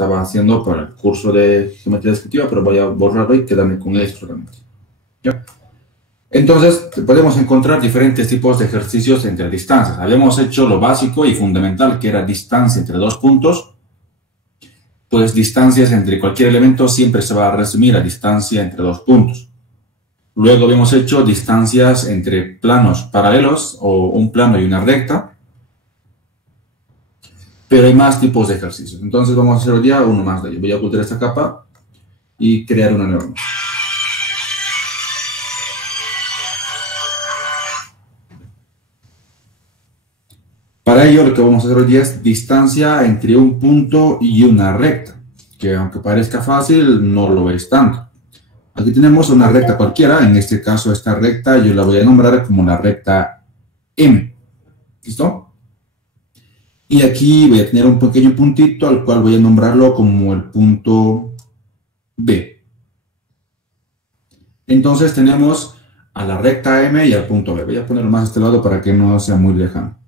estaba haciendo para el curso de geometría descriptiva, pero voy a borrarlo y quedarme con esto realmente. ¿Ya? Entonces, podemos encontrar diferentes tipos de ejercicios entre distancias. Habíamos hecho lo básico y fundamental, que era distancia entre dos puntos. Pues distancias entre cualquier elemento siempre se va a resumir a distancia entre dos puntos. Luego habíamos hecho distancias entre planos paralelos o un plano y una recta. Pero hay más tipos de ejercicios. Entonces vamos a hacer hoy día uno más de ellos. Voy a ocultar esta capa y crear una nueva. Para ello lo que vamos a hacer hoy día es distancia entre un punto y una recta, que aunque parezca fácil, no lo es tanto. Aquí tenemos una recta cualquiera, en este caso esta recta yo la voy a nombrar como la recta M. ¿Listo? Y aquí voy a tener un pequeño puntito al cual voy a nombrarlo como el punto B. Entonces tenemos a la recta M y al punto B. Voy a ponerlo más a este lado para que no sea muy lejano.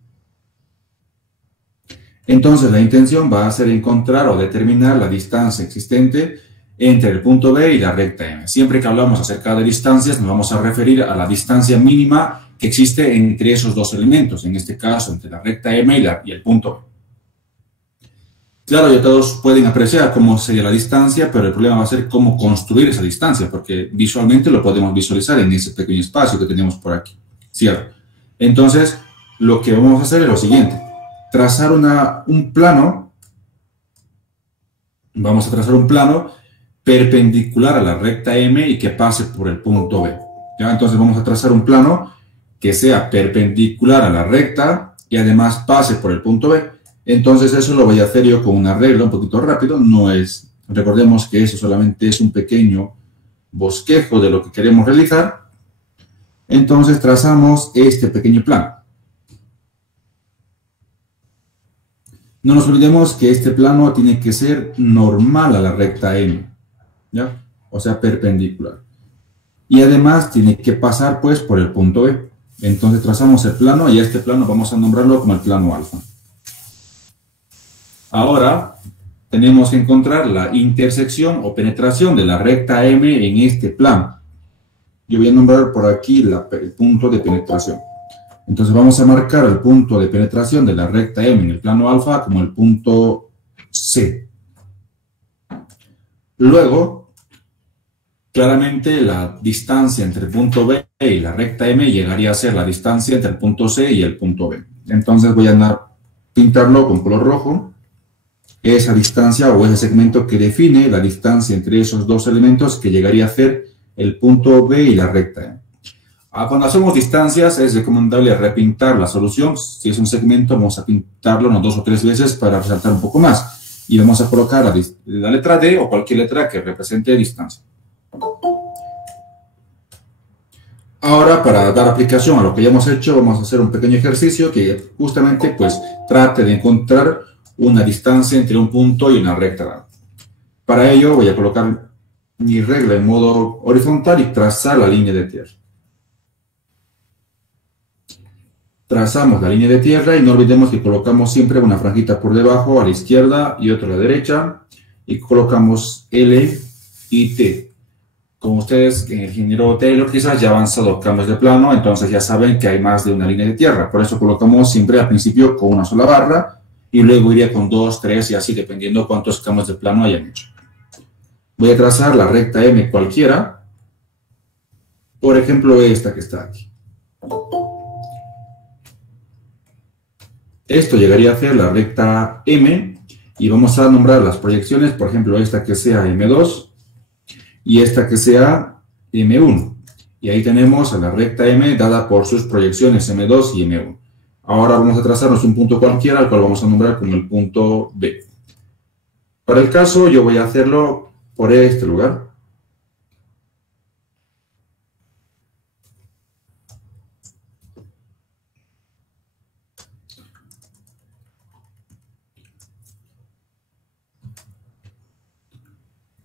Entonces la intención va a ser encontrar o determinar la distancia existente entre el punto B y la recta M. Siempre que hablamos acerca de distancias nos vamos a referir a la distancia mínima que existe entre esos dos elementos, en este caso entre la recta M y el punto B. Claro, ya todos pueden apreciar cómo sería la distancia, pero el problema va a ser cómo construir esa distancia, porque visualmente lo podemos visualizar en ese pequeño espacio que tenemos por aquí, ¿cierto? Entonces, lo que vamos a hacer es lo siguiente. Trazar un plano, vamos a trazar un plano perpendicular a la recta M y que pase por el punto B. ¿Ya? Entonces vamos a trazar un plano que sea perpendicular a la recta y además pase por el punto B. Entonces eso lo voy a hacer yo con una regla un poquito rápido, recordemos que eso solamente es un pequeño bosquejo de lo que queremos realizar. Entonces trazamos este pequeño plano. No nos olvidemos que este plano tiene que ser normal a la recta M, ¿ya? O sea, perpendicular. Y además tiene que pasar, pues, por el punto B. Entonces trazamos el plano y a este plano vamos a nombrarlo como el plano alfa. Ahora, tenemos que encontrar la intersección o penetración de la recta M en este plano. Yo voy a nombrar por aquí el punto de penetración. Entonces vamos a marcar el punto de penetración de la recta M en el plano alfa como el punto C. Luego, claramente la distancia entre el punto B y la recta M llegaría a ser la distancia entre el punto C y el punto B. Entonces voy a pintarlo con color rojo. Esa distancia o ese segmento que define la distancia entre esos dos elementos que llegaría a ser el punto B y la recta M. Cuando hacemos distancias es recomendable repintar la solución. Si es un segmento vamos a pintarlo unas 2 o 3 veces para resaltar un poco más. Y vamos a colocar la letra D o cualquier letra que represente distancia. Ahora, para dar aplicación a lo que ya hemos hecho, vamos a hacer un pequeño ejercicio que justamente pues trate de encontrar una distancia entre un punto y una recta. Para ello voy a colocar mi regla en modo horizontal y trazar la línea de tierra. Trazamos la línea de tierra y no olvidemos que colocamos siempre una franjita por debajo a la izquierda y otra a la derecha y colocamos L y T. Como ustedes en el ingeniero Taylor quizás ya ha avanzado cambios de plano, entonces ya saben que hay más de una línea de tierra. Por eso colocamos siempre al principio con una sola barra y luego iría con 2, 3 y así dependiendo cuántos cambios de plano hayan hecho. Voy a trazar la recta M cualquiera, por ejemplo esta que está aquí. Esto llegaría a ser la recta M y vamos a nombrar las proyecciones, por ejemplo esta que sea M2 y esta que sea M1. Y ahí tenemos a la recta M dada por sus proyecciones M2 y M1. Ahora vamos a trazarnos un punto cualquiera al cual vamos a nombrar como el punto B. Para el caso yo voy a hacerlo por este lugar.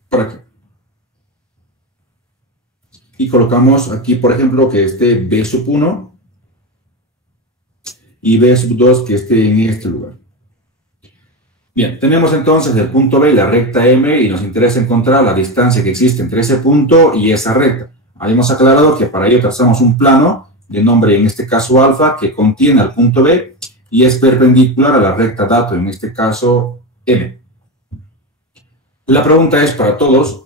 Por aquí. Y colocamos aquí, por ejemplo, que esté B1 y B2 que esté en este lugar. Bien, tenemos entonces el punto B y la recta M y nos interesa encontrar la distancia que existe entre ese punto y esa recta. Habíamos aclarado que para ello trazamos un plano de nombre, en este caso alfa, que contiene al punto B y es perpendicular a la recta dato, en este caso M. La pregunta es para todos,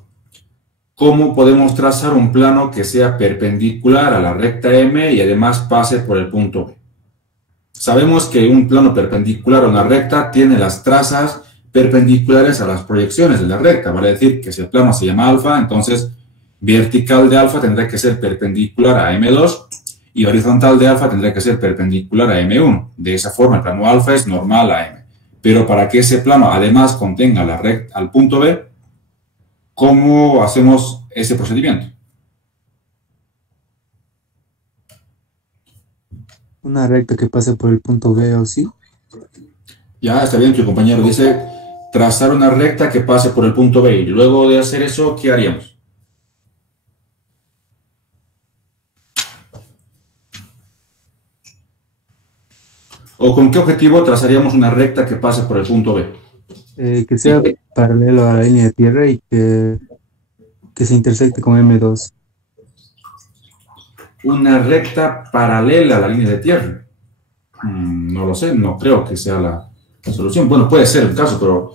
¿cómo podemos trazar un plano que sea perpendicular a la recta M y además pase por el punto B? Sabemos que un plano perpendicular a una recta tiene las trazas perpendiculares a las proyecciones de la recta. Vale decir que si el plano se llama alfa, entonces vertical de alfa tendrá que ser perpendicular a M2 y horizontal de alfa tendrá que ser perpendicular a M1. De esa forma, el plano alfa es normal a M. Pero para que ese plano además contenga la recta al punto B, ¿cómo hacemos ese procedimiento? Una recta que pase por el punto B o sí. Ya está bien, tu compañero dice trazar una recta que pase por el punto B. Y luego de hacer eso, ¿qué haríamos? ¿O con qué objetivo trazaríamos una recta que pase por el punto B? Que sea paralelo a la línea de tierra y que se intersecte con M2. Una recta paralela a la línea de tierra. No lo sé, no creo que sea la solución. Bueno, puede ser el caso, pero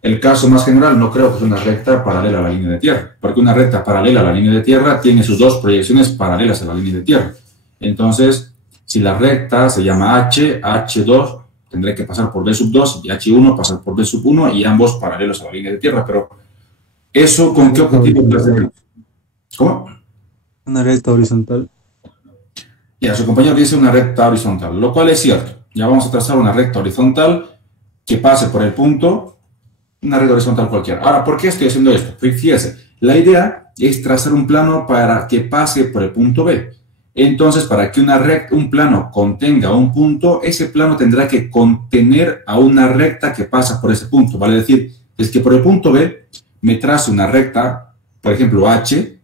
el caso más general no creo que sea una recta paralela a la línea de tierra, porque una recta paralela a la línea de tierra tiene sus dos proyecciones paralelas a la línea de tierra. Entonces, si la recta se llama H, H2 tendré que pasar por B sub 2 y H1 pasar por B sub 1 y ambos paralelos a la línea de tierra, pero ¿eso con qué objetivo trazaríamos? ¿Cómo? Una recta horizontal. Ya, su compañero dice una recta horizontal, lo cual es cierto. Ya vamos a trazar una recta horizontal que pase por el punto, una recta horizontal cualquiera. Ahora, ¿por qué estoy haciendo esto? Fíjese, la idea es trazar un plano para que pase por el punto B. Entonces, para que un plano contenga un punto, ese plano tendrá que contener a una recta que pasa por ese punto. Vale decir, es que por el punto B me trazo una recta, por ejemplo, H.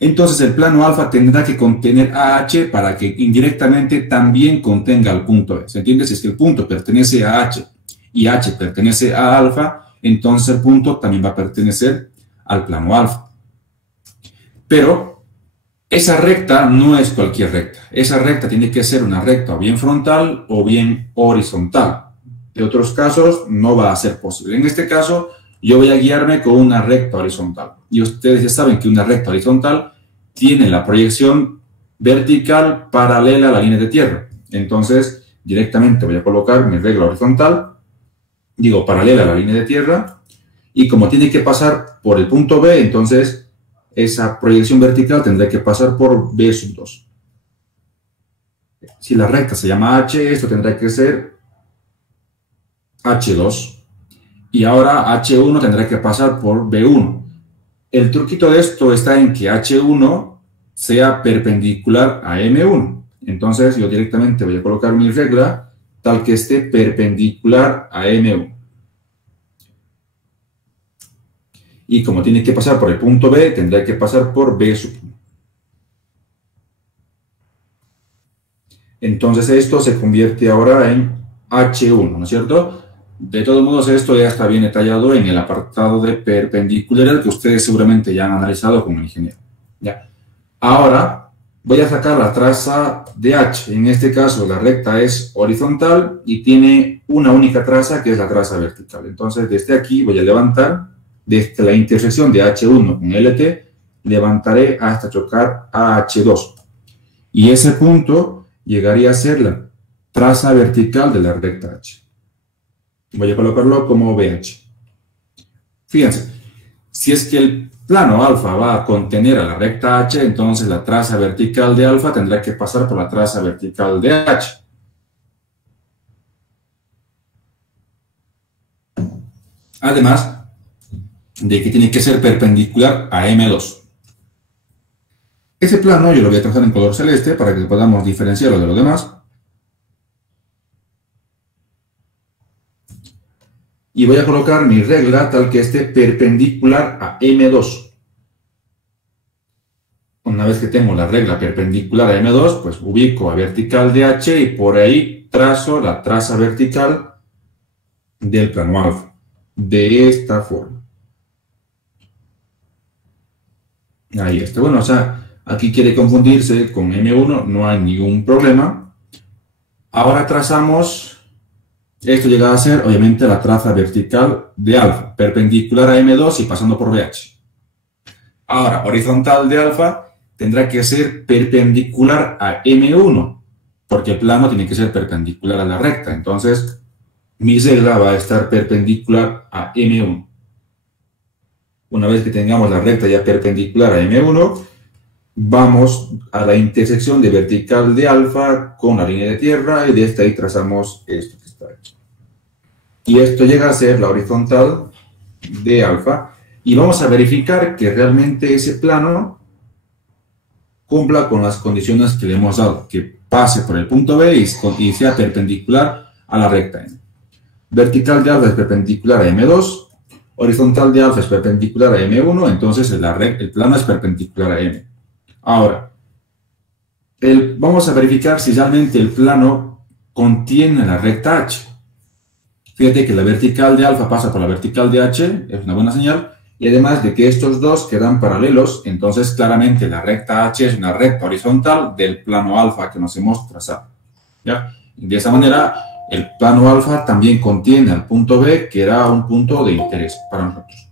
Entonces el plano alfa tendrá que contener a H para que indirectamente también contenga al punto B. ¿Se entiende? Si es que el punto pertenece a H y H pertenece a alfa, entonces el punto también va a pertenecer al plano alfa. Pero esa recta no es cualquier recta. Esa recta tiene que ser una recta o bien frontal o bien horizontal. En otros casos no va a ser posible. En este caso yo voy a guiarme con una recta horizontal. Y ustedes ya saben que una recta horizontal tiene la proyección vertical paralela a la línea de tierra. Entonces, directamente voy a colocar mi regla horizontal, digo paralela a la línea de tierra, y como tiene que pasar por el punto B, entonces esa proyección vertical tendrá que pasar por B sub 2. Si la recta se llama H, esto tendrá que ser H2. Y ahora H1 tendrá que pasar por B1. El truquito de esto está en que H1 sea perpendicular a M1. Entonces yo directamente voy a colocar mi regla tal que esté perpendicular a M1. Y como tiene que pasar por el punto B, tendrá que pasar por B sub 1. Entonces esto se convierte ahora en H1, ¿no es cierto? De todos modos, esto ya está bien detallado en el apartado de perpendicularidad que ustedes seguramente ya han analizado con el ingeniero. ¿Ya? Ahora voy a sacar la traza de H. En este caso, la recta es horizontal y tiene una única traza que es la traza vertical. Entonces, desde aquí voy a levantar, desde la intersección de H1 con LT, levantaré hasta chocar a H2. Y ese punto llegaría a ser la traza vertical de la recta H. Voy a colocarlo como BH. Fíjense, si es que el plano alfa va a contener a la recta H, entonces la traza vertical de alfa tendrá que pasar por la traza vertical de H. Además de que tiene que ser perpendicular a M2. Ese plano yo lo voy a trazar en color celeste para que podamos diferenciarlo de los demás. Y voy a colocar mi regla tal que esté perpendicular a M2. Una vez que tengo la regla perpendicular a M2, pues ubico a vertical de H y por ahí trazo la traza vertical del plano alfa, de esta forma. Ahí está. Bueno, o sea, aquí quiere confundirse con M1, no hay ningún problema. Ahora trazamos, esto llega a ser, obviamente, la traza vertical de alfa, perpendicular a M2 y pasando por BH. Ahora, horizontal de alfa tendrá que ser perpendicular a M1, porque el plano tiene que ser perpendicular a la recta. Entonces, mi regla va a estar perpendicular a M1. Una vez que tengamos la recta ya perpendicular a M1, vamos a la intersección de vertical de alfa con la línea de tierra y desde ahí trazamos esto que está aquí. Y esto llega a ser la horizontal de alfa y vamos a verificar que realmente ese plano cumpla con las condiciones que le hemos dado, que pase por el punto B y sea perpendicular a la recta M. Vertical de alfa es perpendicular a M2, horizontal de alfa es perpendicular a M1, entonces el plano es perpendicular a M. Ahora, vamos a verificar si realmente el plano contiene la recta H. Fíjate que la vertical de alfa pasa por la vertical de H, es una buena señal, y además de que estos dos quedan paralelos, entonces claramente la recta H es una recta horizontal del plano alfa que nos hemos trazado. ¿Ya? De esa manera, el plano alfa también contiene al punto B, que era un punto de interés para nosotros.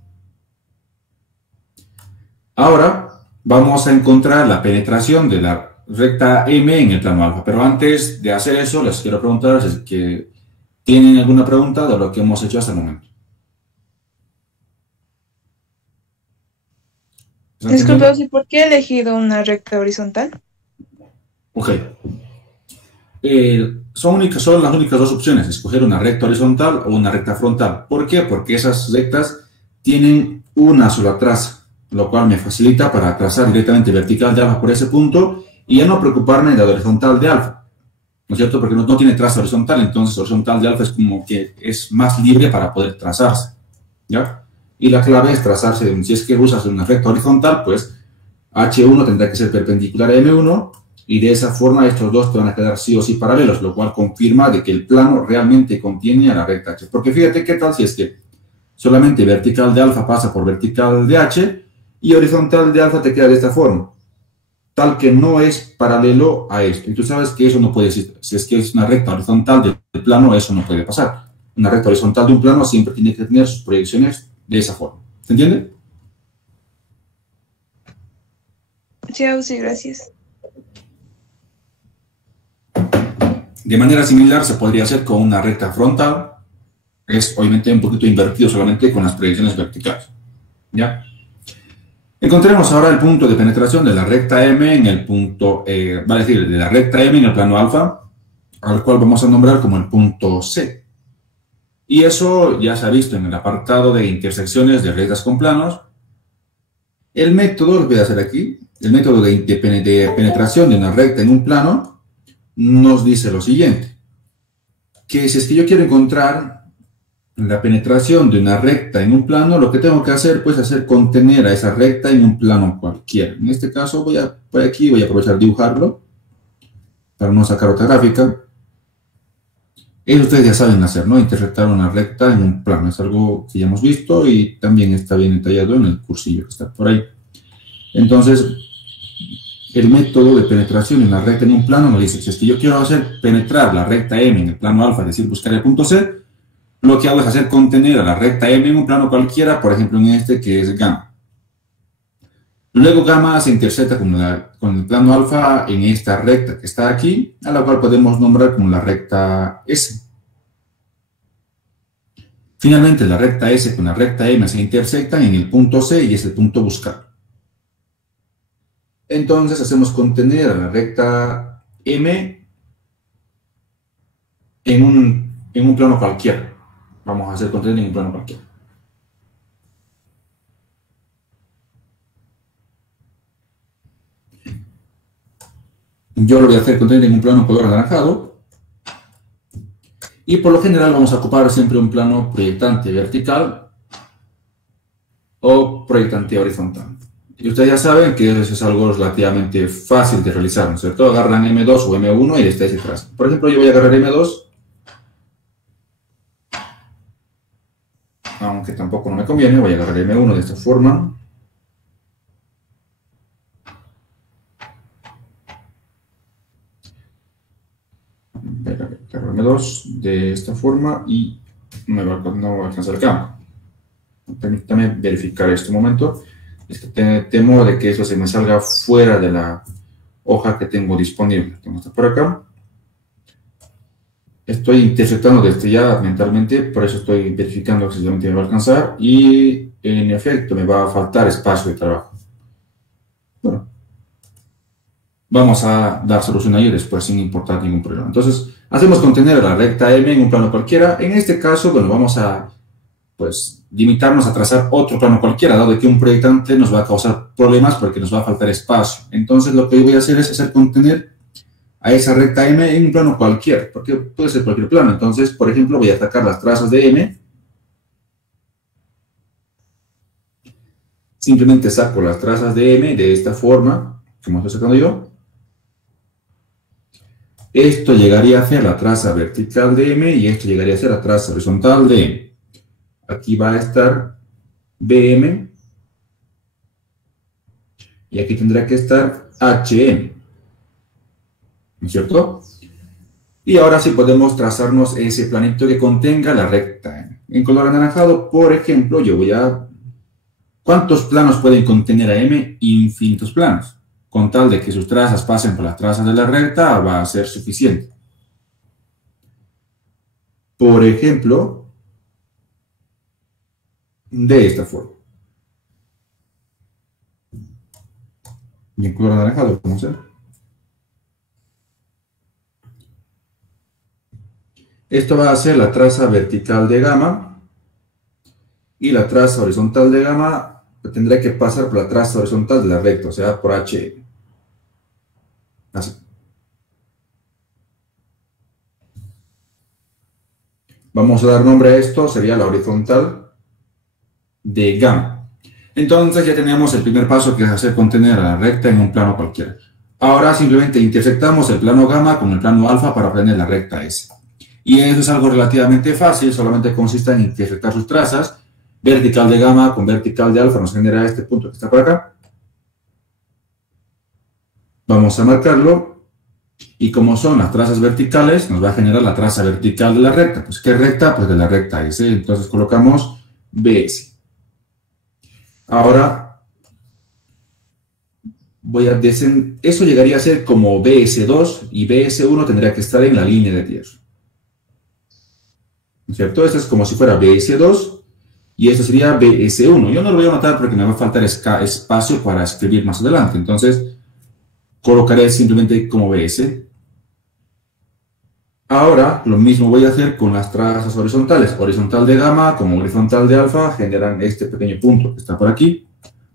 Ahora, vamos a encontrar la penetración de la recta M en el plano alfa. Pero antes de hacer eso, les quiero preguntar si es que tienen alguna pregunta de lo que hemos hecho hasta el momento. Disculpe, ¿y por qué he elegido una recta horizontal? Ok. Son las únicas dos opciones, escoger una recta horizontal o una recta frontal. ¿Por qué? Porque esas rectas tienen una sola traza, lo cual me facilita para trazar directamente vertical de alfa por ese punto y ya no preocuparme de la horizontal de alfa, ¿no es cierto? Porque no tiene traza horizontal, entonces horizontal de alfa es como que es más libre para poder trazarse, ¿ya? Y la clave es trazarse, si es que usas una recta horizontal, pues H1 tendrá que ser perpendicular a M1 y de esa forma estos dos te van a quedar sí o sí paralelos, lo cual confirma de que el plano realmente contiene a la recta H. Porque fíjate qué tal si es que solamente vertical de alfa pasa por vertical de H y horizontal de alfa te queda de esta forma, tal que no es paralelo a esto. Y tú sabes que eso no puede ser, si es que es una recta horizontal del plano, eso no puede pasar. Una recta horizontal de un plano siempre tiene que tener sus proyecciones de esa forma. ¿Se entiende? Sí, gracias. De manera similar se podría hacer con una recta frontal. Es obviamente un poquito invertido solamente con las proyecciones verticales. ¿Ya? Encontremos ahora el punto de penetración de la recta M en el punto, vale decir, de la recta M en el plano alfa, al cual vamos a nombrar como el punto C. Y eso ya se ha visto en el apartado de intersecciones de rectas con planos. El método, lo voy a hacer aquí, el método de penetración de una recta en un plano nos dice lo siguiente, que si es que yo quiero encontrar la penetración de una recta en un plano, lo que tengo que hacer, pues, hacer contener a esa recta en un plano cualquiera. En este caso, voy a aprovechar de dibujarlo para no sacar otra gráfica. Eso ustedes ya saben hacer, ¿no? Interpretar una recta en un plano. Es algo que ya hemos visto y también está bien detallado en el cursillo que está por ahí. Entonces, el método de penetración en la recta en un plano nos dice, si es que yo quiero hacer penetrar la recta M en el plano alfa, es decir, buscar el punto C, lo que hago es hacer contener a la recta M en un plano cualquiera, por ejemplo en este que es gamma. Luego gamma se intersecta con el plano alfa en esta recta que está aquí, a la cual podemos nombrar como la recta S. Finalmente la recta S con la recta M se intersectan en el punto C y es el punto buscado. Entonces hacemos contener a la recta M en un plano cualquiera. Vamos a hacer contener en un plano cualquiera. Yo lo voy a hacer contener en un plano color anaranjado. Y por lo general vamos a ocupar siempre un plano proyectante vertical o proyectante horizontal. Y ustedes ya saben que eso es algo relativamente fácil de realizar, ¿no es cierto? Agarran M2 o M1 y les traen ese trazo. Por ejemplo, yo voy a agarrar M2. aunque tampoco no me conviene, voy a agarrar M1 de esta forma. Voy a agarrar M2 de esta forma y no va a alcanzar el campo. Permítame verificar este momento. Es que temo de que eso se me salga fuera de la hoja que tengo disponible. Tengo esta por acá. Estoy interceptando desde ya mentalmente, por eso estoy verificando que seguramente me va a alcanzar y en efecto me va a faltar espacio de trabajo. Bueno, vamos a dar solución ahí después sin importar ningún problema. Entonces, hacemos contener la recta M en un plano cualquiera. En este caso, bueno, vamos a limitarnos a trazar otro plano cualquiera, dado que un proyectante nos va a causar problemas porque nos va a faltar espacio. Entonces, lo que voy a hacer es hacer contener a esa recta M en un plano cualquiera, porque puede ser cualquier plano. Entonces, por ejemplo, voy a atacar las trazas de M. Simplemente saco las trazas de M de esta forma, como estoy sacando yo. Esto llegaría a ser la traza vertical de M y esto llegaría a ser la traza horizontal de M. Aquí va a estar BM y aquí tendrá que estar HM. ¿No es cierto? Y ahora sí podemos trazarnos ese planito que contenga la recta M. En color anaranjado, por ejemplo, yo voy a... ¿Cuántos planos pueden contener a M? Infinitos planos. Con tal de que sus trazas pasen por las trazas de la recta, va a ser suficiente. Por ejemplo, de esta forma. Y en color anaranjado, vamos a ver. Esto va a ser la traza vertical de gamma y la traza horizontal de gamma tendrá que pasar por la traza horizontal de la recta, o sea, por HM. Así. Vamos a dar nombre a esto, sería la horizontal de gamma. Entonces ya tenemos el primer paso, que es hacer contener a la recta en un plano cualquiera. Ahora simplemente intersectamos el plano gamma con el plano alfa para obtener la recta S. Y eso es algo relativamente fácil, solamente consiste en intersectar sus trazas. Vertical de gamma con vertical de alfa nos genera este punto que está por acá. Vamos a marcarlo. Y como son las trazas verticales, nos va a generar la traza vertical de la recta. Pues, ¿qué recta? Pues de la recta S. Entonces colocamos BS. Ahora, voy a descender. Eso llegaría a ser como BS2 y BS1 tendría que estar en la línea de tierra. ¿Cierto? Esto es como si fuera BS2 y esto sería BS1. Yo no lo voy a anotar porque me va a faltar espacio para escribir más adelante. Entonces, colocaré simplemente como BS. Ahora, lo mismo voy a hacer con las trazas horizontales. Horizontal de gamma como horizontal de alfa generan este pequeño punto que está por aquí.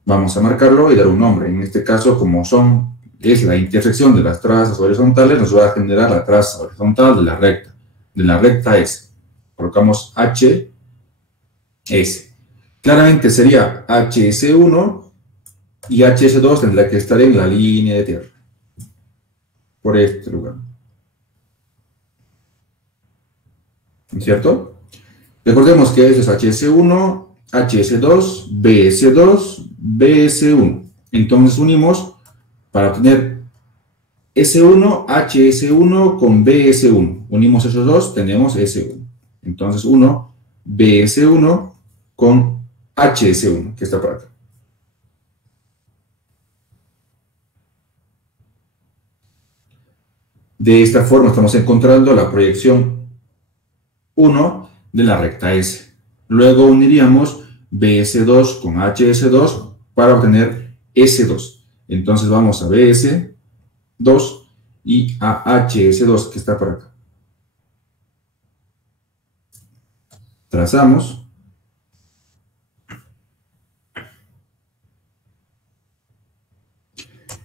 Vamos a marcarlo y dar un nombre. En este caso, como es la intersección de las trazas horizontales, nos va a generar la traza horizontal de la recta S. Colocamos HS. Claramente sería HS1 y HS2 tendrá que estar en la línea de tierra. Por este lugar. ¿Cierto? Recordemos que eso es HS1, HS2, BS2, BS1. Entonces unimos para obtener S1, HS1 con BS1. Unimos esos dos, tenemos S1. Entonces 1, BS1 con HS1, que está por acá. De esta forma estamos encontrando la proyección 1 de la recta S. Luego uniríamos BS2 con HS2 para obtener S2. Entonces vamos a BS2 y a HS2, que está por acá. Trazamos.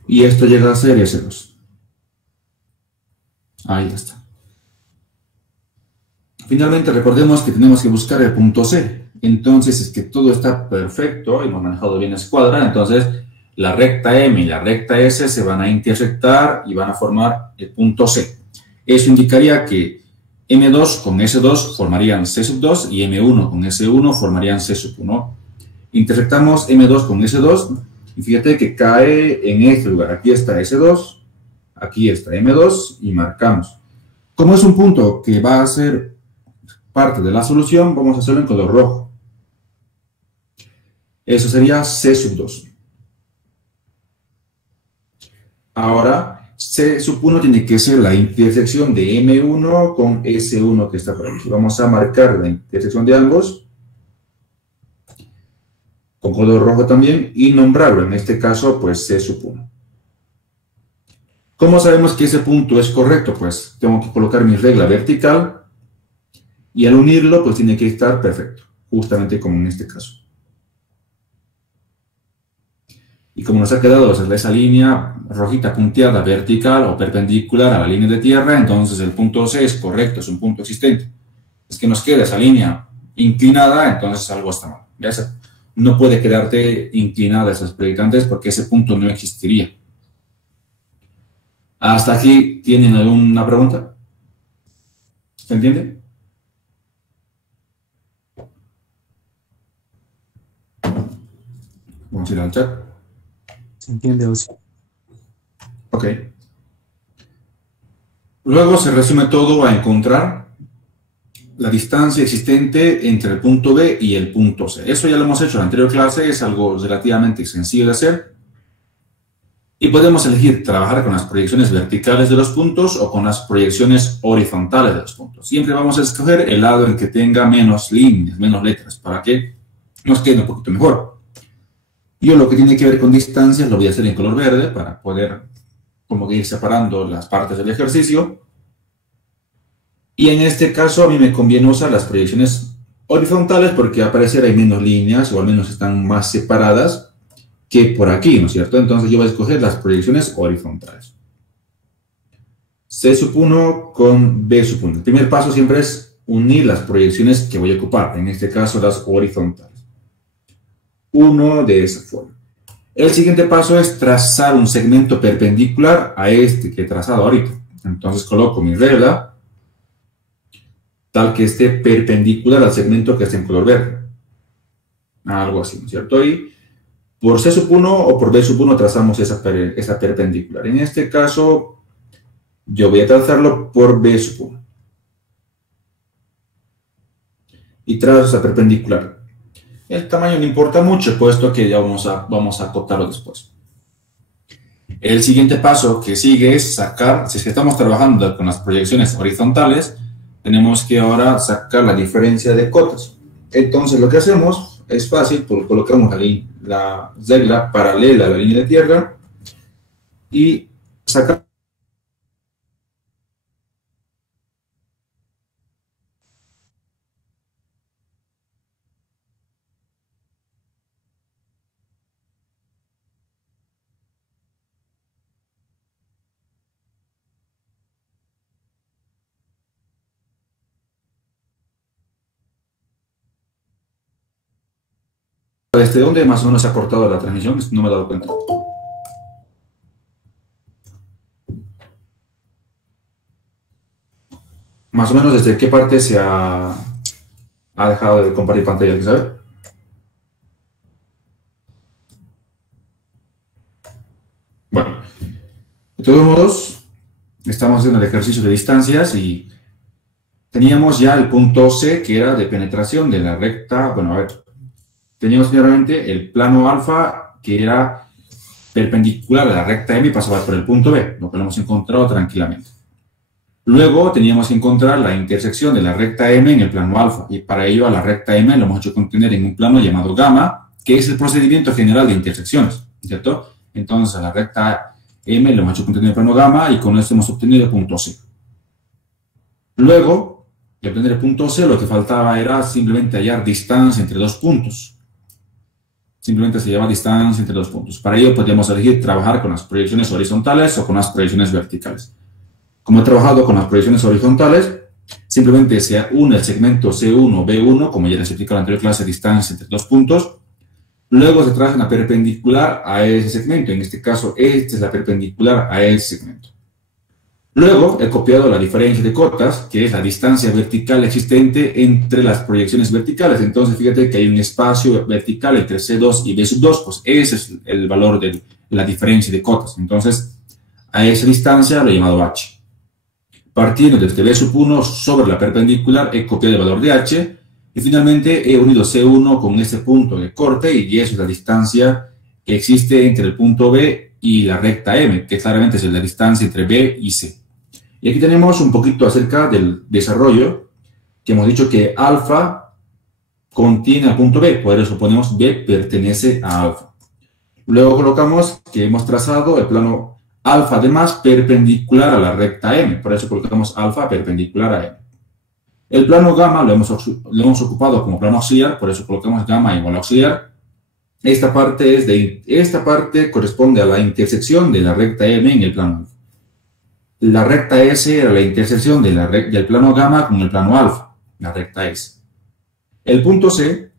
Y esto llega a ser S2. Ahí está. Finalmente recordemos que tenemos que buscar el punto C. Entonces es que todo está perfecto, hemos manejado bien esa cuadra, entonces la recta M y la recta S se van a intersectar y van a formar el punto C. Eso indicaría que M2 con S2 formarían C sub 2 y M1 con S1 formarían C sub 1. Intersectamos M2 con S2 y fíjate que cae en este lugar. Aquí está S2, aquí está M2 y marcamos. Como es un punto que va a ser parte de la solución, vamos a hacerlo en color rojo. Eso sería C sub 2. Ahora, C sub 1 tiene que ser la intersección de M1 con S1 que está por aquí. Vamos a marcar la intersección de ambos con color rojo también y nombrarlo, en este caso, pues C sub 1. ¿Cómo sabemos que ese punto es correcto? Pues tengo que colocar mi regla vertical y al unirlo, pues tiene que estar perfecto, justamente como en este caso. Y como nos ha quedado esa línea rojita punteada vertical o perpendicular a la línea de tierra, entonces el punto C es correcto, es un punto existente. Es que nos queda esa línea inclinada, entonces algo está mal. Ya sabes, no puede quedarte inclinada esas predicantes porque ese punto no existiría. ¿Hasta aquí tienen alguna pregunta? ¿Se entiende? Vamos a ir al chat. ¿Se entiende, Ocio? Ok. Luego se resume todo a encontrar la distancia existente entre el punto B y el punto C. Eso ya lo hemos hecho en la anterior clase, es algo relativamente sencillo de hacer. Y podemos elegir trabajar con las proyecciones verticales de los puntos o con las proyecciones horizontales de los puntos. Siempre vamos a escoger el lado en que tenga menos líneas, menos letras, para que nos quede un poquito mejor. Yo lo que tiene que ver con distancias lo voy a hacer en color verde para poder como que ir separando las partes del ejercicio. Y en este caso a mí me conviene usar las proyecciones horizontales porque al parecer hay menos líneas o al menos están más separadas que por aquí, ¿no es cierto? Entonces yo voy a escoger las proyecciones horizontales. C sub 1 con B sub 1. El primer paso siempre es unir las proyecciones que voy a ocupar, en este caso las horizontales. Uno de esa forma. El siguiente paso es trazar un segmento perpendicular a este que he trazado ahorita. Entonces coloco mi regla tal que esté perpendicular al segmento que esté en color verde. Algo así, ¿no es cierto? Y por C sub 1 o por B sub 1 trazamos esa perpendicular. En este caso, yo voy a trazarlo por B sub 1. Y trazo esa perpendicular. El tamaño no importa mucho, puesto que ya vamos a acotarlo después. El siguiente paso que sigue es sacar, si es que estamos trabajando con las proyecciones horizontales, tenemos que ahora sacar la diferencia de cotas. Entonces lo que hacemos es fácil, pues colocamos la regla paralela a la línea de tierra y sacamos ¿desde dónde más o menos se ha cortado la transmisión? No me he dado cuenta. Más o menos desde qué parte se ha dejado de compartir pantalla, ¿qué sabe? Bueno, de todos modos, estamos haciendo el ejercicio de distancias y teníamos ya el punto C, que era de penetración de la recta. Bueno, a ver, teníamos primeramente el plano alfa, que era perpendicular a la recta M y pasaba por el punto B, lo que lo hemos encontrado tranquilamente. Luego teníamos que encontrar la intersección de la recta M en el plano alfa, y para ello a la recta M lo hemos hecho contener en un plano llamado gamma, que es el procedimiento general de intersecciones, ¿cierto? Entonces a la recta M lo hemos hecho contener en el plano gamma y con esto hemos obtenido el punto C. Luego de obtener el punto C, lo que faltaba era simplemente hallar distancia entre dos puntos. Simplemente se llama distancia entre dos puntos. Para ello podríamos elegir trabajar con las proyecciones horizontales o con las proyecciones verticales. Como he trabajado con las proyecciones horizontales, simplemente se une el segmento C1, B1, como ya les expliqué en la anterior clase, distancia entre dos puntos. Luego se traza una perpendicular a ese segmento. En este caso, esta es la perpendicular a ese segmento. Luego he copiado la diferencia de cotas, que es la distancia vertical existente entre las proyecciones verticales. Entonces, fíjate que hay un espacio vertical entre C2 y B sub 2, pues ese es el valor de la diferencia de cotas. Entonces, a esa distancia lo he llamado H. Partiendo desde B sub 1 sobre la perpendicular, he copiado el valor de H, y finalmente he unido C1 con este punto de corte, y eso es la distancia que existe entre el punto B y la recta M, que claramente es la distancia entre B y C. Y aquí tenemos un poquito acerca del desarrollo, que hemos dicho que alfa contiene al punto B, por eso ponemos B pertenece a alfa. Luego colocamos que hemos trazado el plano alfa además perpendicular a la recta M, por eso colocamos alfa perpendicular a M. El plano gamma lo hemos ocupado como plano auxiliar, por eso colocamos gamma igual a auxiliar. Esta parte corresponde a la intersección de la recta M en el plano alfa. La recta S era la intersección del plano gamma con el plano alfa, la recta S. El punto C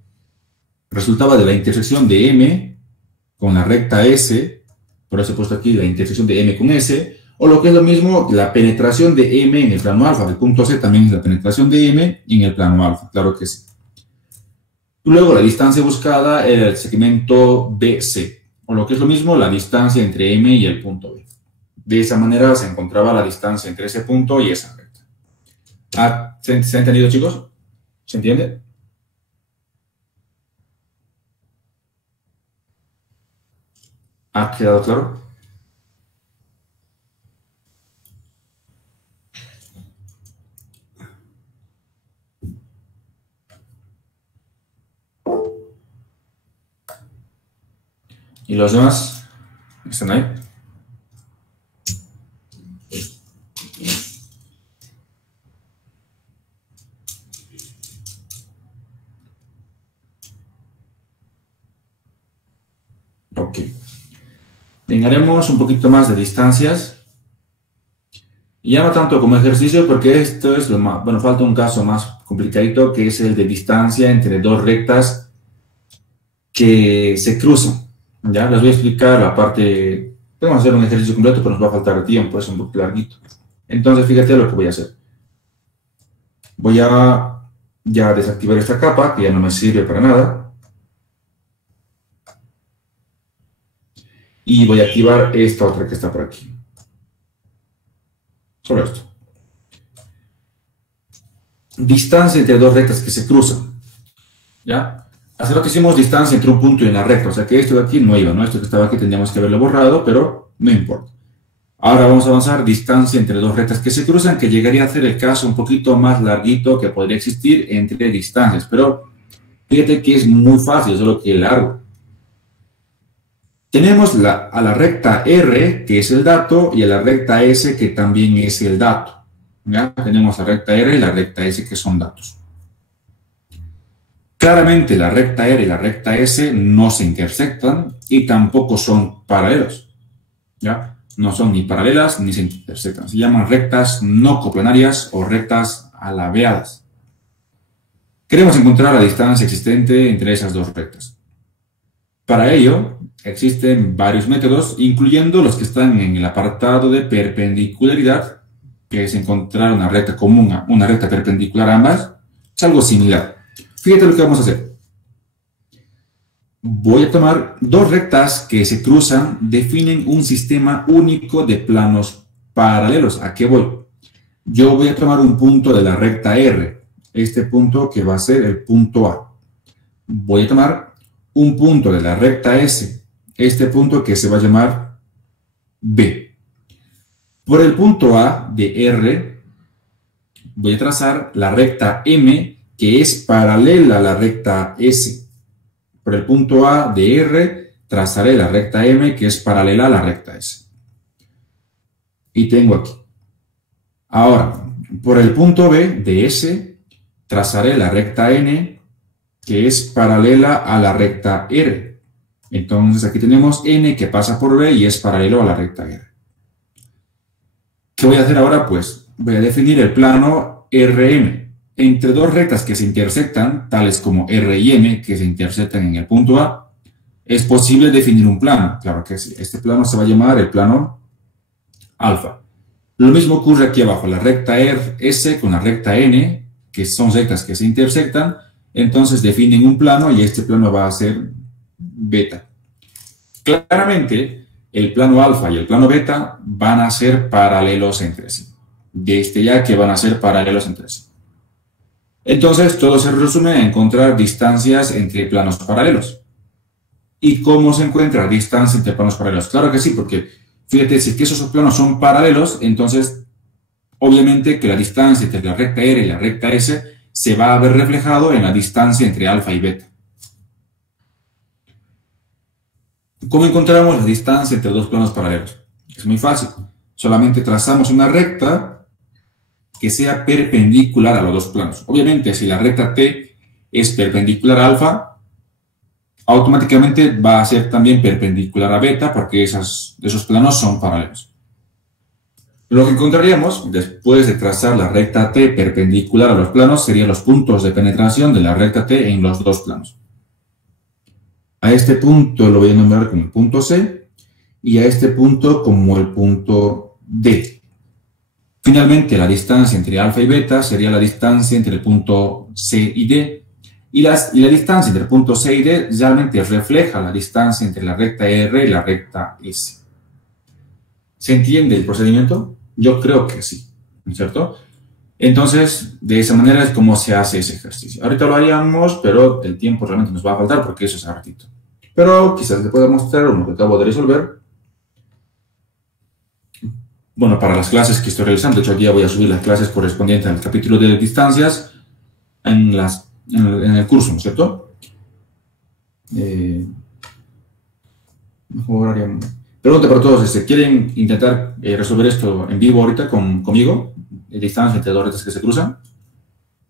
resultaba de la intersección de M con la recta S, por eso he puesto aquí la intersección de M con S, o lo que es lo mismo, la penetración de M en el plano alfa. El punto C también es la penetración de M en el plano alfa, claro que sí. Luego la distancia buscada era el segmento BC, o lo que es lo mismo, la distancia entre M y el punto B. De esa manera se encontraba la distancia entre ese punto y esa recta. ¿Se ha entendido, chicos? ¿Se entiende? ¿Ha quedado claro? ¿Y los demás? ¿Están ahí? Ok. Haremos un poquito más de distancias. Y ya no tanto como ejercicio, porque esto es lo más... Bueno, falta un caso más complicadito, que es el de distancia entre dos rectas que se cruzan. Ya les voy a explicar la parte... Podemos hacer un ejercicio completo, pero nos va a faltar tiempo, es un poco larguito. Entonces, fíjate lo que voy a hacer. Voy a ya desactivar esta capa, que ya no me sirve para nada. Y voy a activar esta otra que está por aquí. Solo esto. Distancia entre dos rectas que se cruzan. ¿Ya? Hace rato hicimos distancia entre un punto y una recta, o sea que esto de aquí no iba, ¿no? Esto que estaba aquí tendríamos que haberlo borrado, pero no importa. Ahora vamos a avanzar distancia entre dos rectas que se cruzan, que llegaría a ser el caso un poquito más larguito que podría existir entre distancias, pero fíjate que es muy fácil, solo que largo. Tenemos a la recta R, que es el dato, y a la recta S, que también es el dato. ¿Ya? Tenemos la recta R y la recta S, que son datos. Claramente la recta R y la recta S no se intersectan y tampoco son paralelos. ¿Ya? No son ni paralelas ni se intersectan. Se llaman rectas no coplanarias o rectas alabeadas. Queremos encontrar la distancia existente entre esas dos rectas. Para ello, existen varios métodos, incluyendo los que están en el apartado de perpendicularidad, que es encontrar una recta común, una recta perpendicular a ambas. Es algo similar. Fíjate lo que vamos a hacer. Voy a tomar dos rectas que se cruzan, definen un sistema único de planos paralelos. ¿A qué voy? Yo voy a tomar un punto de la recta R, este punto que va a ser el punto A. Voy a tomar un punto de la recta S, este punto que se va a llamar B. Por el punto A de R, voy a trazar la recta M, que es paralela a la recta S. Por el punto A de R, trazaré la recta M, que es paralela a la recta S. Y tengo aquí. Ahora, por el punto B de S, trazaré la recta N, que es paralela a la recta R. Entonces, aquí tenemos N que pasa por B y es paralelo a la recta R. ¿Qué voy a hacer ahora? Pues voy a definir el plano RM. Entre dos rectas que se intersectan, tales como R y M, que se intersectan en el punto A, es posible definir un plano. Claro que sí. Este plano se va a llamar el plano alfa. Lo mismo ocurre aquí abajo, la recta S con la recta N, que son rectas que se intersectan, entonces definen un plano y este plano va a ser beta. Claramente, el plano alfa y el plano beta van a ser paralelos entre sí. Desde ya que van a ser paralelos entre sí. Entonces, todo se resume a encontrar distancias entre planos paralelos. ¿Y cómo se encuentra distancia entre planos paralelos? Claro que sí, porque fíjate, si que esos planos son paralelos, entonces, obviamente que la distancia entre la recta R y la recta S se va a ver reflejado en la distancia entre alfa y beta. ¿Cómo encontramos la distancia entre dos planos paralelos? Es muy fácil. Solamente trazamos una recta que sea perpendicular a los dos planos. Obviamente, si la recta T es perpendicular a alfa, automáticamente va a ser también perpendicular a beta porque esos planos son paralelos. Lo que encontraríamos después de trazar la recta T perpendicular a los planos serían los puntos de penetración de la recta T en los dos planos. A este punto lo voy a nombrar como el punto C y a este punto como el punto D. Finalmente, la distancia entre alfa y beta sería la distancia entre el punto C y D. Y la distancia entre el punto C y D realmente refleja la distancia entre la recta R y la recta S. ¿Se entiende el procedimiento? Yo creo que sí, ¿no es cierto? Entonces, de esa manera es como se hace ese ejercicio. Ahorita lo haríamos, pero el tiempo realmente nos va a faltar porque eso es a ratito. Pero quizás les pueda mostrar uno que acabo de resolver. Bueno, para las clases que estoy realizando, de hecho, aquí ya voy a subir las clases correspondientes al capítulo de distancias en el curso, ¿no es cierto? Mejor haríamos... Pregunta para todos, ¿quieren intentar resolver esto en vivo ahorita conmigo? Distancia entre dos rectas que se cruzan.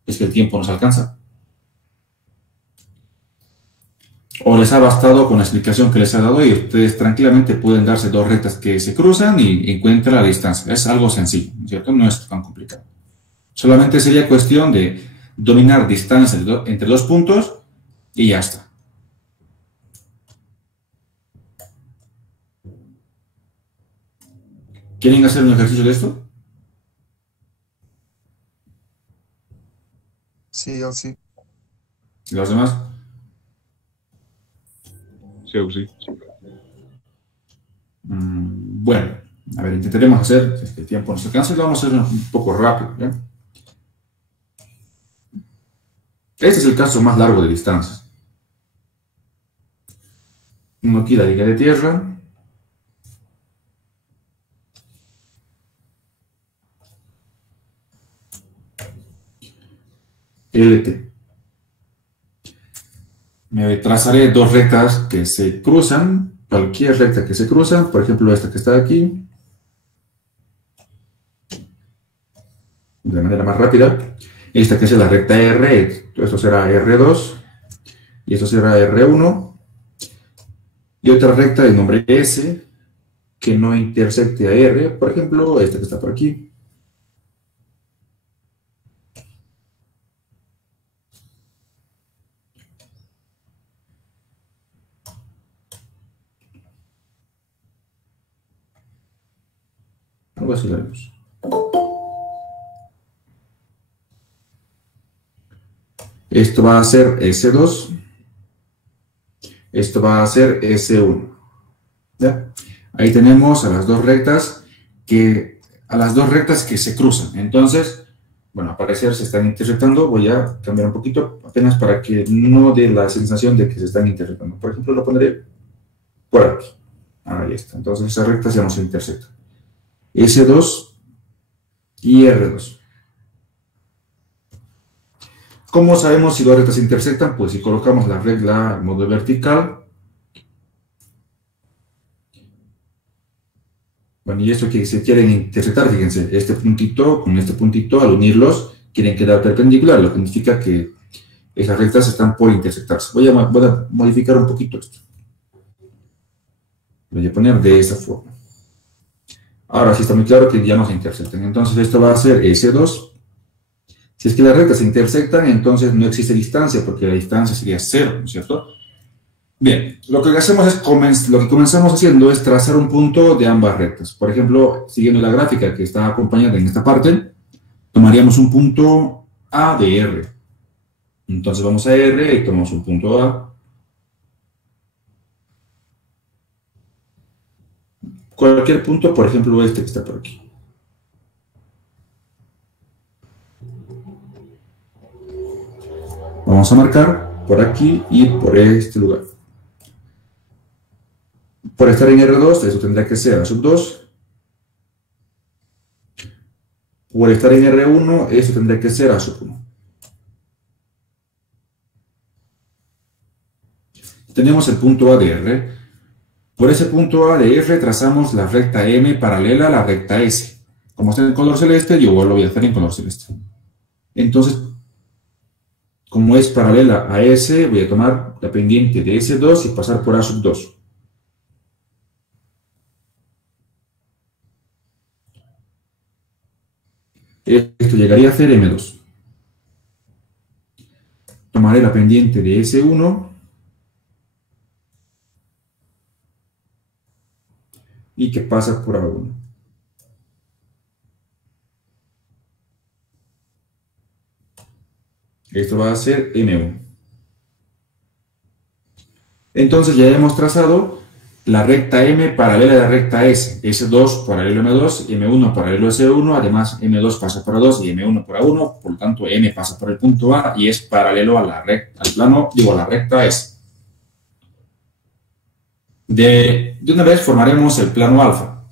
Es que el tiempo nos alcanza. ¿O les ha bastado con la explicación que les ha dado y ustedes tranquilamente pueden darse dos rectas que se cruzan y encuentran la distancia? Es algo sencillo, ¿cierto? No es tan complicado. Solamente sería cuestión de dominar distancia entre dos puntos y ya está. ¿Quieren hacer un ejercicio de esto? Sí, yo sí. ¿Y los demás? Sí, sí. Bueno, a ver, intentaremos hacer, si es que el tiempo nos alcanza, lo vamos a hacer un poco rápido, ¿ya? Este es el caso más largo de distancias. Tengo aquí la liga de tierra. LT. Me trazaré dos rectas que se cruzan, cualquier recta que se cruza, por ejemplo esta que está aquí, de manera más rápida. Esta que es la recta R, esto será R2 y esto será R1. Y otra recta de nombre S que no intersecte a R, por ejemplo esta que está por aquí. Algo así lo haremos. Esto va a ser S2. Esto va a ser S1. ¿Ya? Ahí tenemos a las dos rectas que se cruzan. Entonces, bueno, al parecer se están intersectando. Voy a cambiar un poquito apenas para que no dé la sensación de que se están intersectando. Por ejemplo, lo pondré por aquí. Ahí está. Entonces, esas rectas ya no se intersectan. S2 y R2. ¿Cómo sabemos si dos rectas se intersectan? Pues si colocamos la regla en modo vertical. Bueno, y esto que se quieren intersectar, fíjense, este puntito con este puntito, al unirlos, quieren quedar perpendicular, lo que significa que esas rectas están por intersectarse. Voy a modificar un poquito esto. Voy a poner de esa forma. Ahora sí está muy claro que ya no se intersectan. Entonces esto va a ser S2. Si es que las rectas se intersectan, entonces no existe distancia, porque la distancia sería 0, ¿no es cierto? Bien, lo que hacemos es lo que comenzamos haciendo es trazar un punto de ambas rectas. Por ejemplo, siguiendo la gráfica que está acompañada en esta parte, tomaríamos un punto A de R. Entonces vamos a R y tomamos un punto A. Cualquier punto, por ejemplo, este que está por aquí. Vamos a marcar por aquí y por este lugar. Por estar en R2, eso tendrá que ser A sub 2. Por estar en R1, eso tendrá que ser A sub 1. Tenemos el punto A de R. Por ese punto A de R trazamos la recta M paralela a la recta S. Como está en color celeste, yo lo voy a hacer en color celeste. Entonces, como es paralela a S, voy a tomar la pendiente de S2 y pasar por A sub 2. Esto llegaría a ser M2. Tomaré la pendiente de S1 y que pasa por A1. Esto va a ser M1. Entonces ya hemos trazado la recta M paralela a la recta S, S2 paralelo a M2, M1 paralelo a S1, además M2 pasa por A2 y M1 por A1, por lo tanto M pasa por el punto A y es paralelo a la recta, al plano, digo, a la recta S. De una vez formaremos el plano alfa.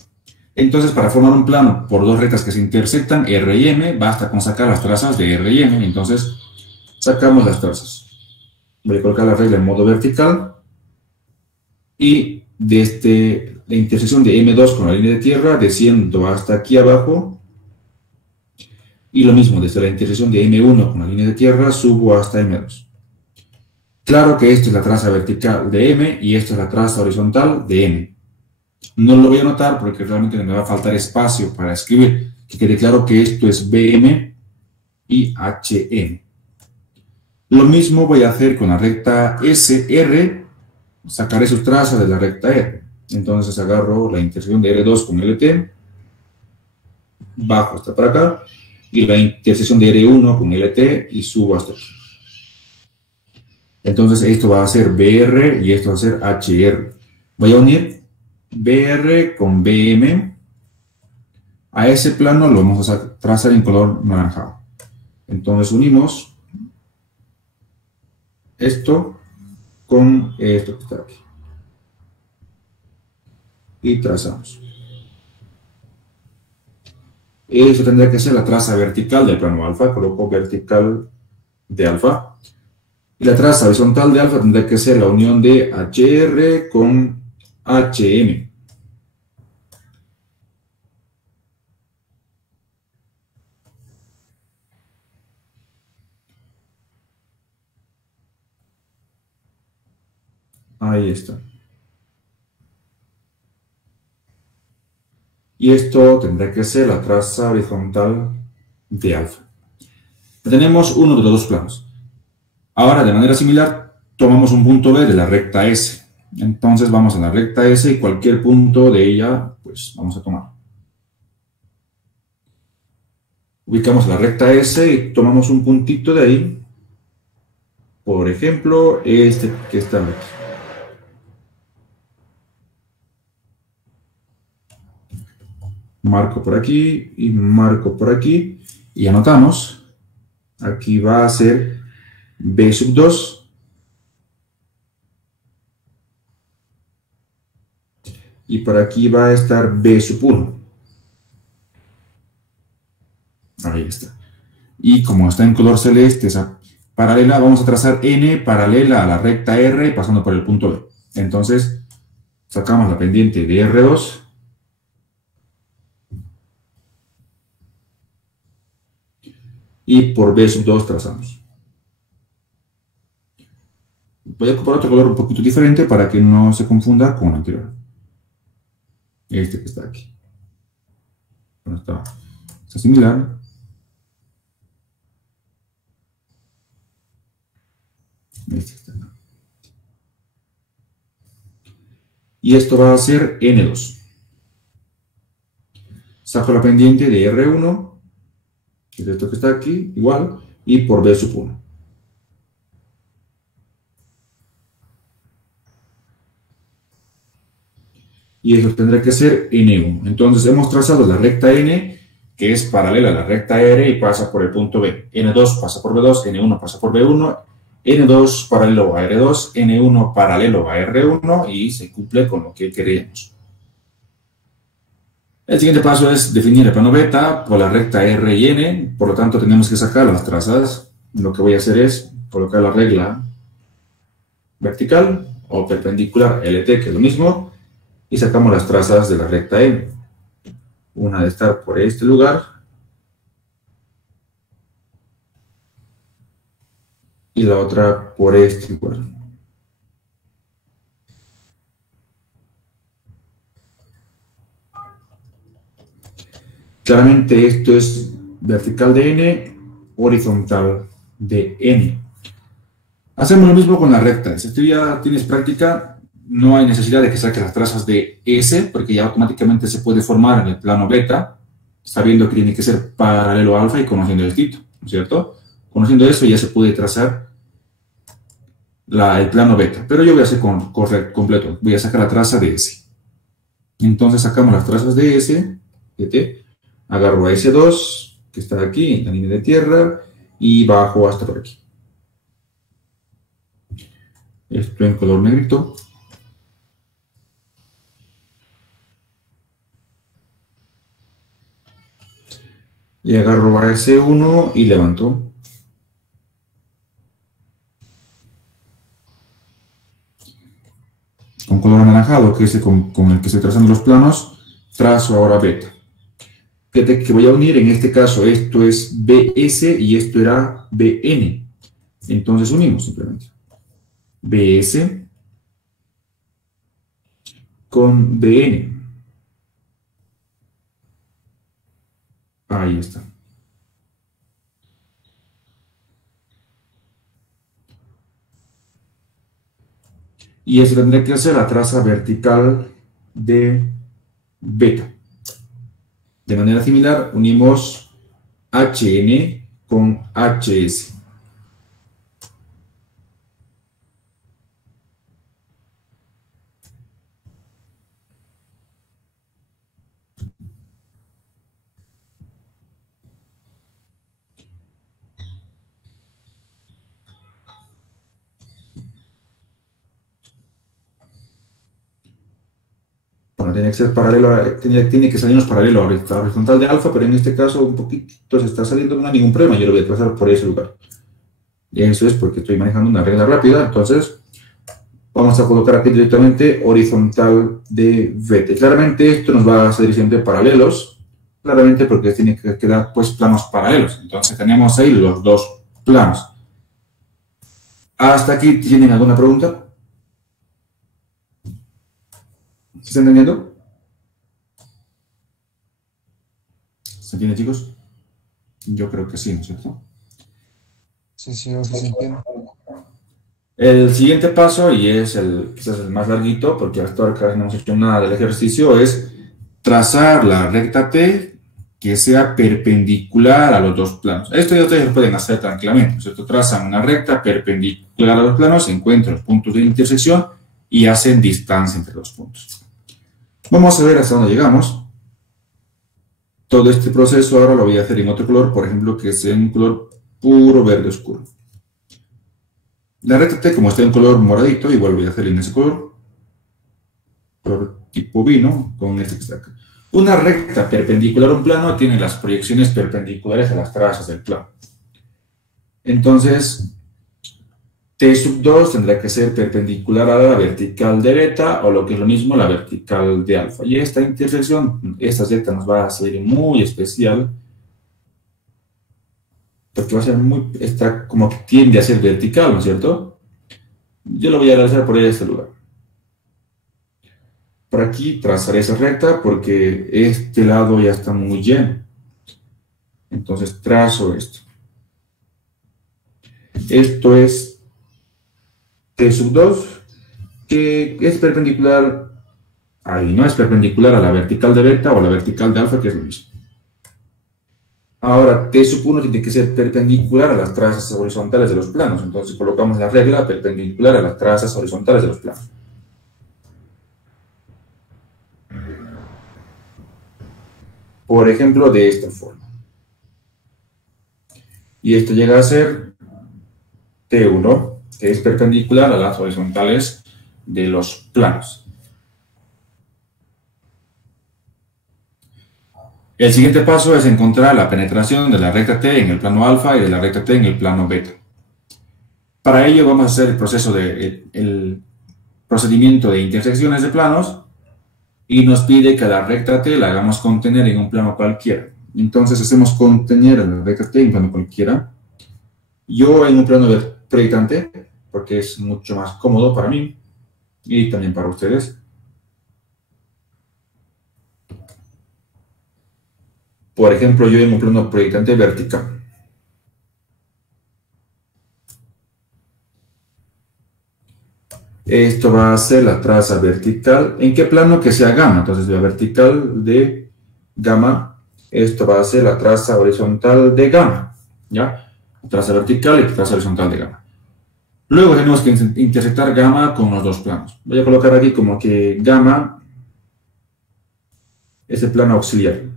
Entonces, para formar un plano por dos rectas que se intersectan, R y M, basta con sacar las trazas de R y M. Entonces, sacamos las trazas. Voy a colocar la regla en modo vertical. Y desde la intersección de M2 con la línea de tierra, desciendo hasta aquí abajo. Y lo mismo, desde la intersección de M1 con la línea de tierra, subo hasta M2. Claro que esto es la traza vertical de M y esto es la traza horizontal de M. No lo voy a anotar porque realmente me va a faltar espacio para escribir. Que quede claro que esto es BM y HM. Lo mismo voy a hacer con la recta SR. Sacaré sus trazas de la recta R. Entonces agarro la intersección de R2 con LT. Bajo hasta para acá. Y la intersección de R1 con LT y subo hasta aquí. Entonces esto va a ser BR y esto va a ser HR. Voy a unir BR con BM. A ese plano lo vamos a trazar en color naranjado. Entonces unimos esto con esto que está aquí. Y trazamos. Eso tendría que ser la traza vertical del plano alfa. Coloco vertical de alfa. Y la traza horizontal de alfa tendría que ser la unión de HR con HM. Ahí está. Y esto tendrá que ser la traza horizontal de alfa. Tenemos uno de los dos planos. Ahora, de manera similar, tomamos un punto B de la recta S. Entonces vamos a la recta S y cualquier punto de ella, pues vamos a tomar. Ubicamos la recta S y tomamos un puntito de ahí. Por ejemplo, este que está aquí. Marco por aquí y marco por aquí. Y anotamos. Aquí va a ser B sub 2. Y por aquí va a estar B sub 1. Ahí está. Y como está en color celeste, esa paralela, vamos a trazar N paralela a la recta R pasando por el punto B. Entonces, sacamos la pendiente de R2. Y por B sub 2 trazamos. Voy a ocupar otro color un poquito diferente para que no se confunda con el anterior. Este que está aquí. Bueno, está similar. Este está acá. Y esto va a ser N2. Saco la pendiente de R1, que es esto que está aquí, igual, y por B sub 1. Y eso tendrá que ser N1. Entonces hemos trazado la recta N, que es paralela a la recta R y pasa por el punto B. N2 pasa por B2, N1 pasa por B1, N2 paralelo a R2, N1 paralelo a R1 y se cumple con lo que queríamos. El siguiente paso es definir el plano beta por la recta R y N, por lo tanto tenemos que sacar las trazas. Lo que voy a hacer es colocar la regla vertical o perpendicular LT, que es lo mismo, y sacamos las trazas de la recta N. Una de estar por este lugar y la otra por este lugar. Claramente esto es vertical de N, horizontal de N. Hacemos lo mismo con las rectas. Si tú ya tienes práctica, no hay necesidad de que saques las trazas de S, porque ya automáticamente se puede formar en el plano beta, sabiendo que tiene que ser paralelo a alfa y conociendo el tito, ¿no es cierto? Conociendo eso ya se puede trazar el plano beta, pero yo voy a hacer completo, voy a sacar la traza de S. Entonces sacamos las trazas de S, de agarro a S2, que está aquí en la línea de tierra, y bajo hasta por aquí. Esto en color negrito. Y agarro a S1 y levanto. Con color anaranjado, que es con el que estoy trazando los planos, trazo ahora beta. Fíjate que voy a unir, en este caso, esto es BS y esto era BN. Entonces unimos simplemente. BS con BN. Ahí está. Y eso tendré que hacer la traza vertical de beta. De manera similar, unimos HN con HS. Bueno, tiene que ser paralelo, tiene que salirnos paralelo a la horizontal de alfa, pero en este caso un poquito se está saliendo, no hay ningún problema, yo lo voy a trazar por ese lugar. Y eso es porque estoy manejando una regla rápida, entonces vamos a colocar aquí directamente horizontal de beta. Claramente esto nos va a salir siempre paralelos, claramente porque tiene que quedar pues planos paralelos. Entonces tenemos ahí los dos planos. ¿Hasta aquí tienen alguna pregunta? ¿Se está entendiendo? ¿Se entiende, chicos? Yo creo que sí, ¿no es cierto? Sí, sí, sí, se entiende. El siguiente paso, y es quizás el más larguito, porque hasta ahora casi no hemos hecho nada del ejercicio, es trazar la recta T que sea perpendicular a los dos planos. Esto ya ustedes lo pueden hacer tranquilamente, ¿cierto? Trazan una recta perpendicular a los planos, encuentran los puntos de intersección y hacen distancia entre los puntos. Vamos a ver hasta dónde llegamos. Todo este proceso ahora lo voy a hacer en otro color, por ejemplo, que sea en un color puro verde oscuro. La recta T, como está en color moradito, igual voy a hacer en ese color tipo vino, con este que está acá. Una recta perpendicular a un plano tiene las proyecciones perpendiculares a las trazas del plano. Entonces, T sub 2 tendrá que ser perpendicular a la vertical de beta, o lo que es lo mismo, la vertical de alfa. Y esta intersección, esta Z nos va a salir muy especial, porque va a ser está como que tiende a ser vertical, ¿no es cierto? Yo lo voy a realizar por este lugar. Por aquí trazaré esa recta porque este lado ya está muy lleno. Entonces trazo esto. Esto es T sub 2, que es perpendicular Ahí, ¿no? Es perpendicular a la vertical de beta o a la vertical de alfa, que es lo mismo. Ahora, T sub 1 tiene que ser perpendicular a las trazas horizontales de los planos. Entonces colocamos la regla perpendicular a las trazas horizontales de los planos. Por ejemplo, de esta forma. Y esto llega a ser T1, que es perpendicular a las horizontales de los planos. El siguiente paso es encontrar la penetración de la recta T en el plano alfa y de la recta T en el plano beta. Para ello vamos a hacer el procedimiento de intersecciones de planos y nos pide que la recta T la hagamos contener en un plano cualquiera. Entonces hacemos contener a la recta T en un plano cualquiera. Yo en un plano proyectante, porque es mucho más cómodo para mí y también para ustedes. Por ejemplo, yo en un plano proyectante vertical. Esto va a ser la traza vertical. ¿En qué plano? Que sea gamma. Entonces, la vertical de gamma. Esto va a ser la traza horizontal de gamma. ¿Ya? Traza vertical y traza horizontal de gamma. Luego tenemos que intersectar gamma con los dos planos. Voy a colocar aquí como que gamma es el plano auxiliar.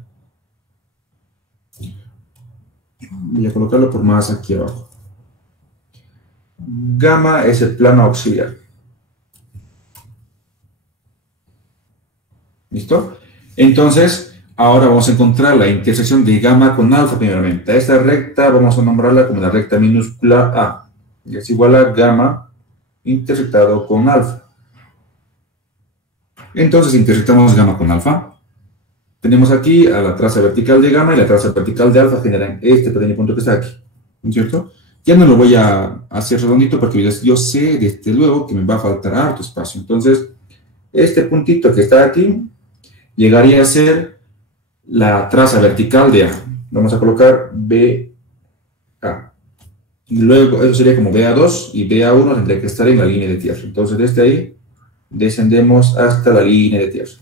Voy a colocarlo por más aquí abajo. Gamma es el plano auxiliar. ¿Listo? Entonces, ahora vamos a encontrar la intersección de gamma con alfa primeramente. A esta recta vamos a nombrarla como la recta minúscula A. Y es igual a gamma intersectado con alfa. Entonces, intersectamos gamma con alfa. Tenemos aquí a la traza vertical de gamma y la traza vertical de alfa generan este pequeño punto que está aquí. ¿No es cierto? Ya no lo voy a hacer redondito porque yo sé desde luego que me va a faltar harto espacio. Entonces, este puntito que está aquí llegaría a ser la traza vertical de A. Vamos a colocar BA. Y luego eso sería como BA2 y BA1 tendría que estar en la línea de tierra. Entonces desde ahí descendemos hasta la línea de tierra.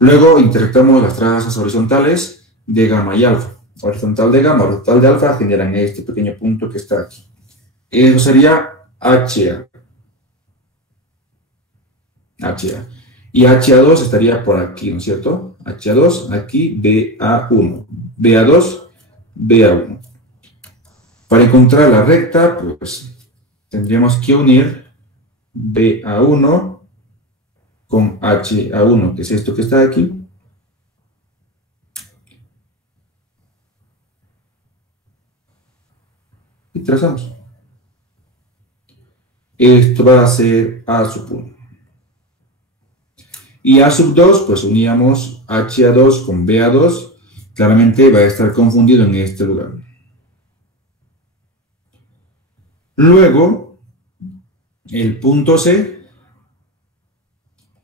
Luego intersectamos las trazas horizontales de gamma y alfa. Horizontal de gamma, horizontal de alfa generan este pequeño punto que está aquí. Eso sería HA. HA. Y HA2 estaría por aquí, ¿no es cierto? HA2, aquí BA1. BA2, BA1. Para encontrar la recta, pues tendríamos que unir BA1 con HA1, que es esto que está aquí. Y trazamos. Esto va a ser A sub 1. Y A sub 2, pues uníamos HA2 con BA2. Claramente va a estar confundido en este lugar. Luego, el punto C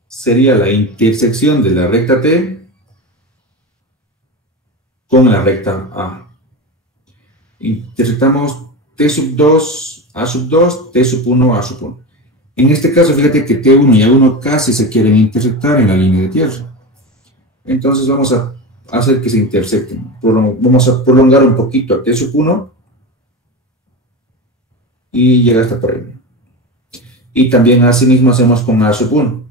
sería la intersección de la recta T con la recta A. Intersectamos T sub 2, A sub 2, T sub 1, A sub 1. En este caso, fíjate que T1 y A1 casi se quieren intersectar en la línea de tierra. Entonces vamos a hacer que se intersecten. Vamos a prolongar un poquito a T sub 1 y llega hasta por ahí. Y también así mismo hacemos con A sub 1.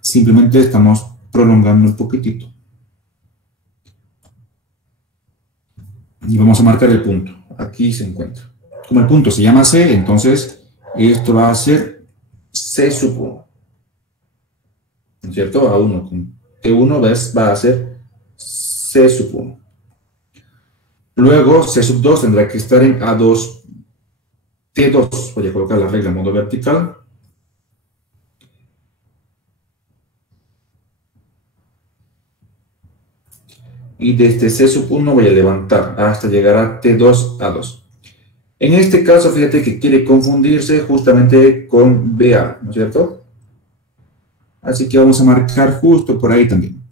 Simplemente estamos prolongando un poquitito. Y vamos a marcar el punto. Aquí se encuentra. Como el punto se llama C, entonces esto va a ser C sub 1. ¿No es cierto? A1 con T1 va a ser C sub 1. Luego C sub 2 tendrá que estar en A2 T2. Voy a colocar la regla en modo vertical. Y desde C sub 1 voy a levantar hasta llegar a T2 A2. En este caso, fíjate que quiere confundirse justamente con BA, ¿no es cierto? Así que vamos a marcar justo por ahí también.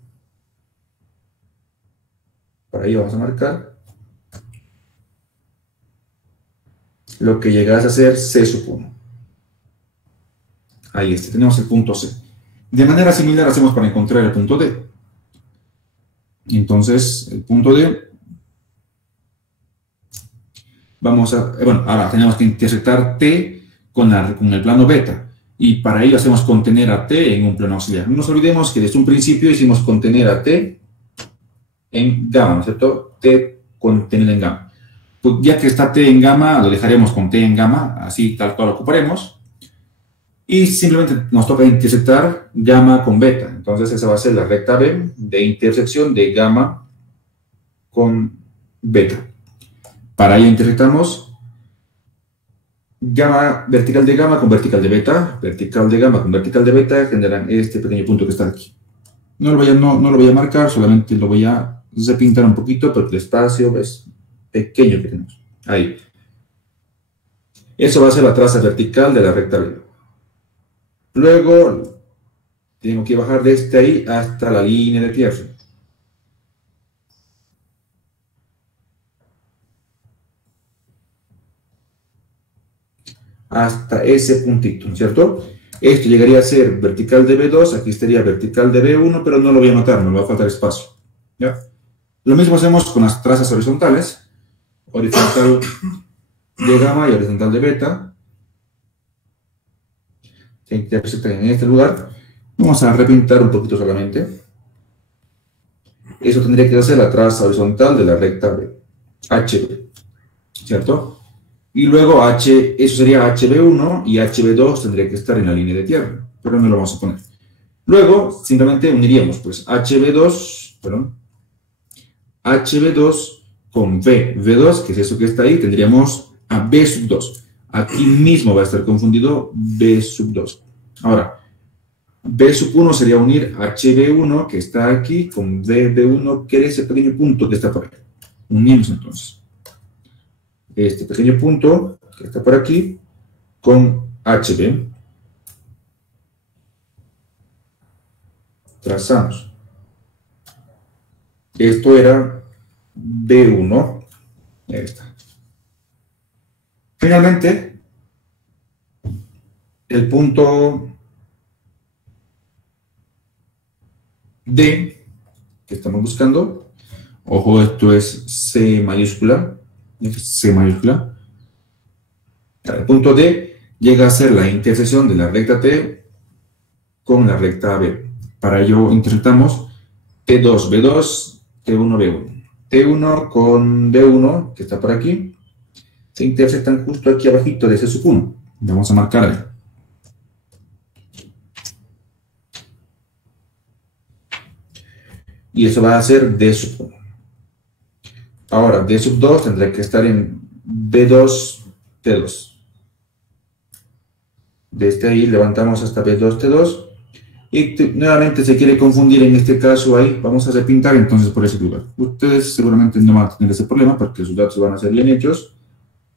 Por ahí vamos a marcar lo que llegas a ser C sub 1. Ahí está, tenemos el punto C. De manera similar hacemos para encontrar el punto D. Entonces, el punto D, vamos a, bueno, ahora tenemos que intersectar T con el plano beta. Y para ello hacemos contener a T en un plano auxiliar. No nos olvidemos que desde un principio hicimos contener a T en gamma, ¿no es cierto? T contener en gamma. Pues ya que está T en gamma, lo dejaremos con T en gamma, así tal cual lo ocuparemos. Y simplemente nos toca intersectar gamma con beta. Entonces esa va a ser la recta B de intersección de gamma con beta. Para ello intersectamos gamma, vertical de gamma con vertical de beta. Vertical de gamma con vertical de beta generan este pequeño punto que está aquí. No lo voy a marcar, solamente lo voy a repintar un poquito porque el espacio es pequeño que tenemos. Ahí. Eso va a ser la traza vertical de la recta B. Luego, tengo que bajar desde ahí hasta la línea de tierra. Hasta ese puntito, ¿cierto? Esto llegaría a ser vertical de B2, aquí estaría vertical de B1, pero no lo voy a notar, me va a faltar espacio. ¿Ya? Lo mismo hacemos con las trazas horizontales. Horizontal de gamma y horizontal de beta. Se intersectan en este lugar. Vamos a repintar un poquito solamente. Eso tendría que ser la traza horizontal de la recta B, HB, ¿cierto? Y luego eso sería HB1 y HB2 tendría que estar en la línea de tierra, pero no lo vamos a poner. Luego, simplemente uniríamos, pues, HB2 con V2, que es eso que está ahí, tendríamos a B sub 2. Aquí mismo va a estar confundido B sub 2. Ahora, B sub 1 sería unir HB1, que está aquí, con VB1, que es ese pequeño punto que está por aquí. Unimos entonces este pequeño punto que está por aquí con HB. Trazamos. Esto era B1. Ahí está. Finalmente, el punto D que estamos buscando, ojo, esto es C mayúscula, el punto D llega a ser la intersección de la recta T con la recta B. Para ello intersectamos T2, B2, T1, B1. T1 con B1, que está por aquí, se intersectan justo aquí abajito de ese sub 1. Vamos a marcar ahí. Y eso va a ser D sub 1. Ahora, D sub 2 tendrá que estar en B2, T2. Desde ahí levantamos hasta B2, T2. Y nuevamente se quiere confundir en este caso ahí. Vamos a repintar entonces por ese lugar. Ustedes seguramente no van a tener ese problema porque sus datos van a ser bien hechos.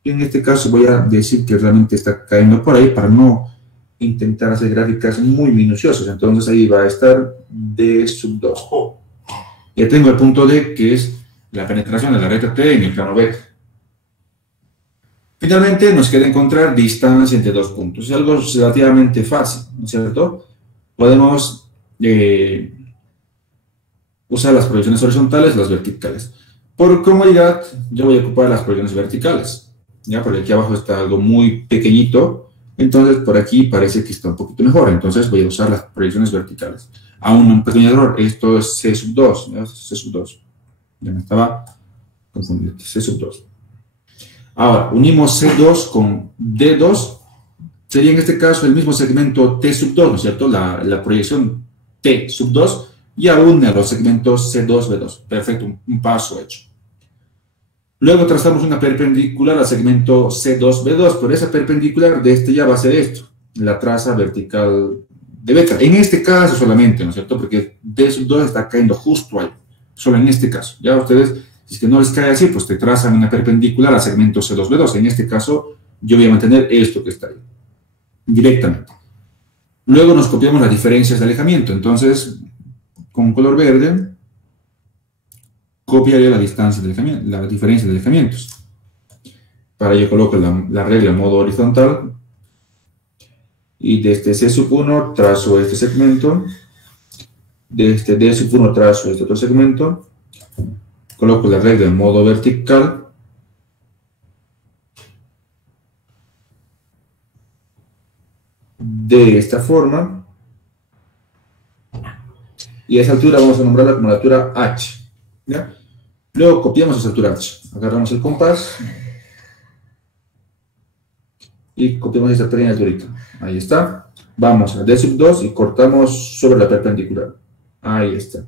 Y en este caso voy a decir que realmente está cayendo por ahí para no intentar hacer gráficas muy minuciosas. Entonces ahí va a estar D sub 2. Ya tengo el punto D, que es la penetración de la recta T en el plano beta. Finalmente nos queda encontrar distancia entre dos puntos. Es algo relativamente fácil, ¿no es cierto? Podemos usar las proyecciones horizontales, las verticales. Por comodidad, yo voy a ocupar las proyecciones verticales. Ya, porque aquí abajo está algo muy pequeñito, entonces por aquí parece que está un poquito mejor. Entonces voy a usar las proyecciones verticales. Aún un pequeño error, esto es C sub 2. ¿Ya? C sub 2. Ya me estaba confundiendo. C sub 2. Ahora, unimos C2 con D2. Sería en este caso el mismo segmento T sub 2, ¿no es cierto? La proyección T sub 2 ya une a los segmentos C2, B2. Perfecto, un paso hecho. Luego trazamos una perpendicular al segmento C2, B2, pero esa perpendicular de este ya va a ser esto, la traza vertical de beta. En este caso solamente, ¿no es cierto? Porque D sub 2 está cayendo justo ahí, solo en este caso. Ya ustedes, si es que no les cae así, pues te trazan una perpendicular al segmento C2, B2. En este caso, yo voy a mantener esto que está ahí, directamente. Luego nos copiamos las diferencias de alejamiento. Entonces, con color verde, copiaré la distancia de alejamiento, la diferencia de alejamientos. Para ello coloco la regla en modo horizontal Y desde C sub 1 trazo este segmento. Desde D sub 1 trazo este otro segmento. Coloco la regla en modo vertical. De esta forma. Y a esa altura vamos a nombrarla como la altura H. ¿Ya? Luego copiamos esa altura H. Agarramos el compás. Y copiamos esta pequeña alturita. Ahí está. Vamos a D sub 2 y cortamos sobre la perpendicular. Ahí está.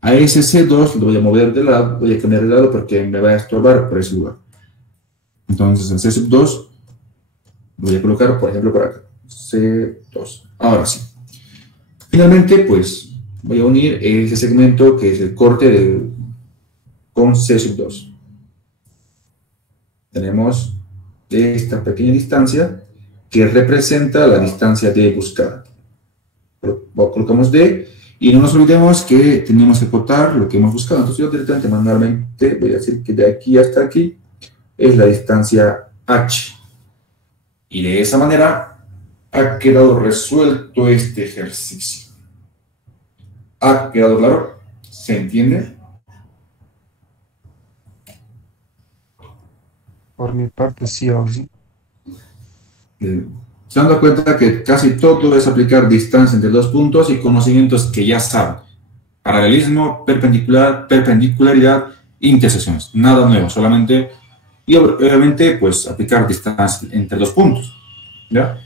A ese C2 lo voy a mover de lado, voy a cambiar de lado porque me va a estorbar por ese lugar. Entonces en C sub 2 lo voy a colocar, por ejemplo, por acá. C2. Ahora sí. Finalmente, pues, voy a unir ese segmento que es el corte con C sub 2. Tenemos esta pequeña distancia que representa la distancia D buscada. Colocamos D y no nos olvidemos que tenemos que cortar lo que hemos buscado. Entonces yo directamente manualmente voy a decir que de aquí hasta aquí es la distancia H. Y de esa manera ha quedado resuelto este ejercicio. ¿Ha quedado claro? ¿Se entiende? Por mi parte, sí o sí. Se dan cuenta que casi todo es aplicar distancia entre dos puntos y conocimientos que ya saben. Paralelismo, perpendicularidad, intersecciones. Nada nuevo, solamente, y obviamente, pues, aplicar distancia entre dos puntos. ¿Ya?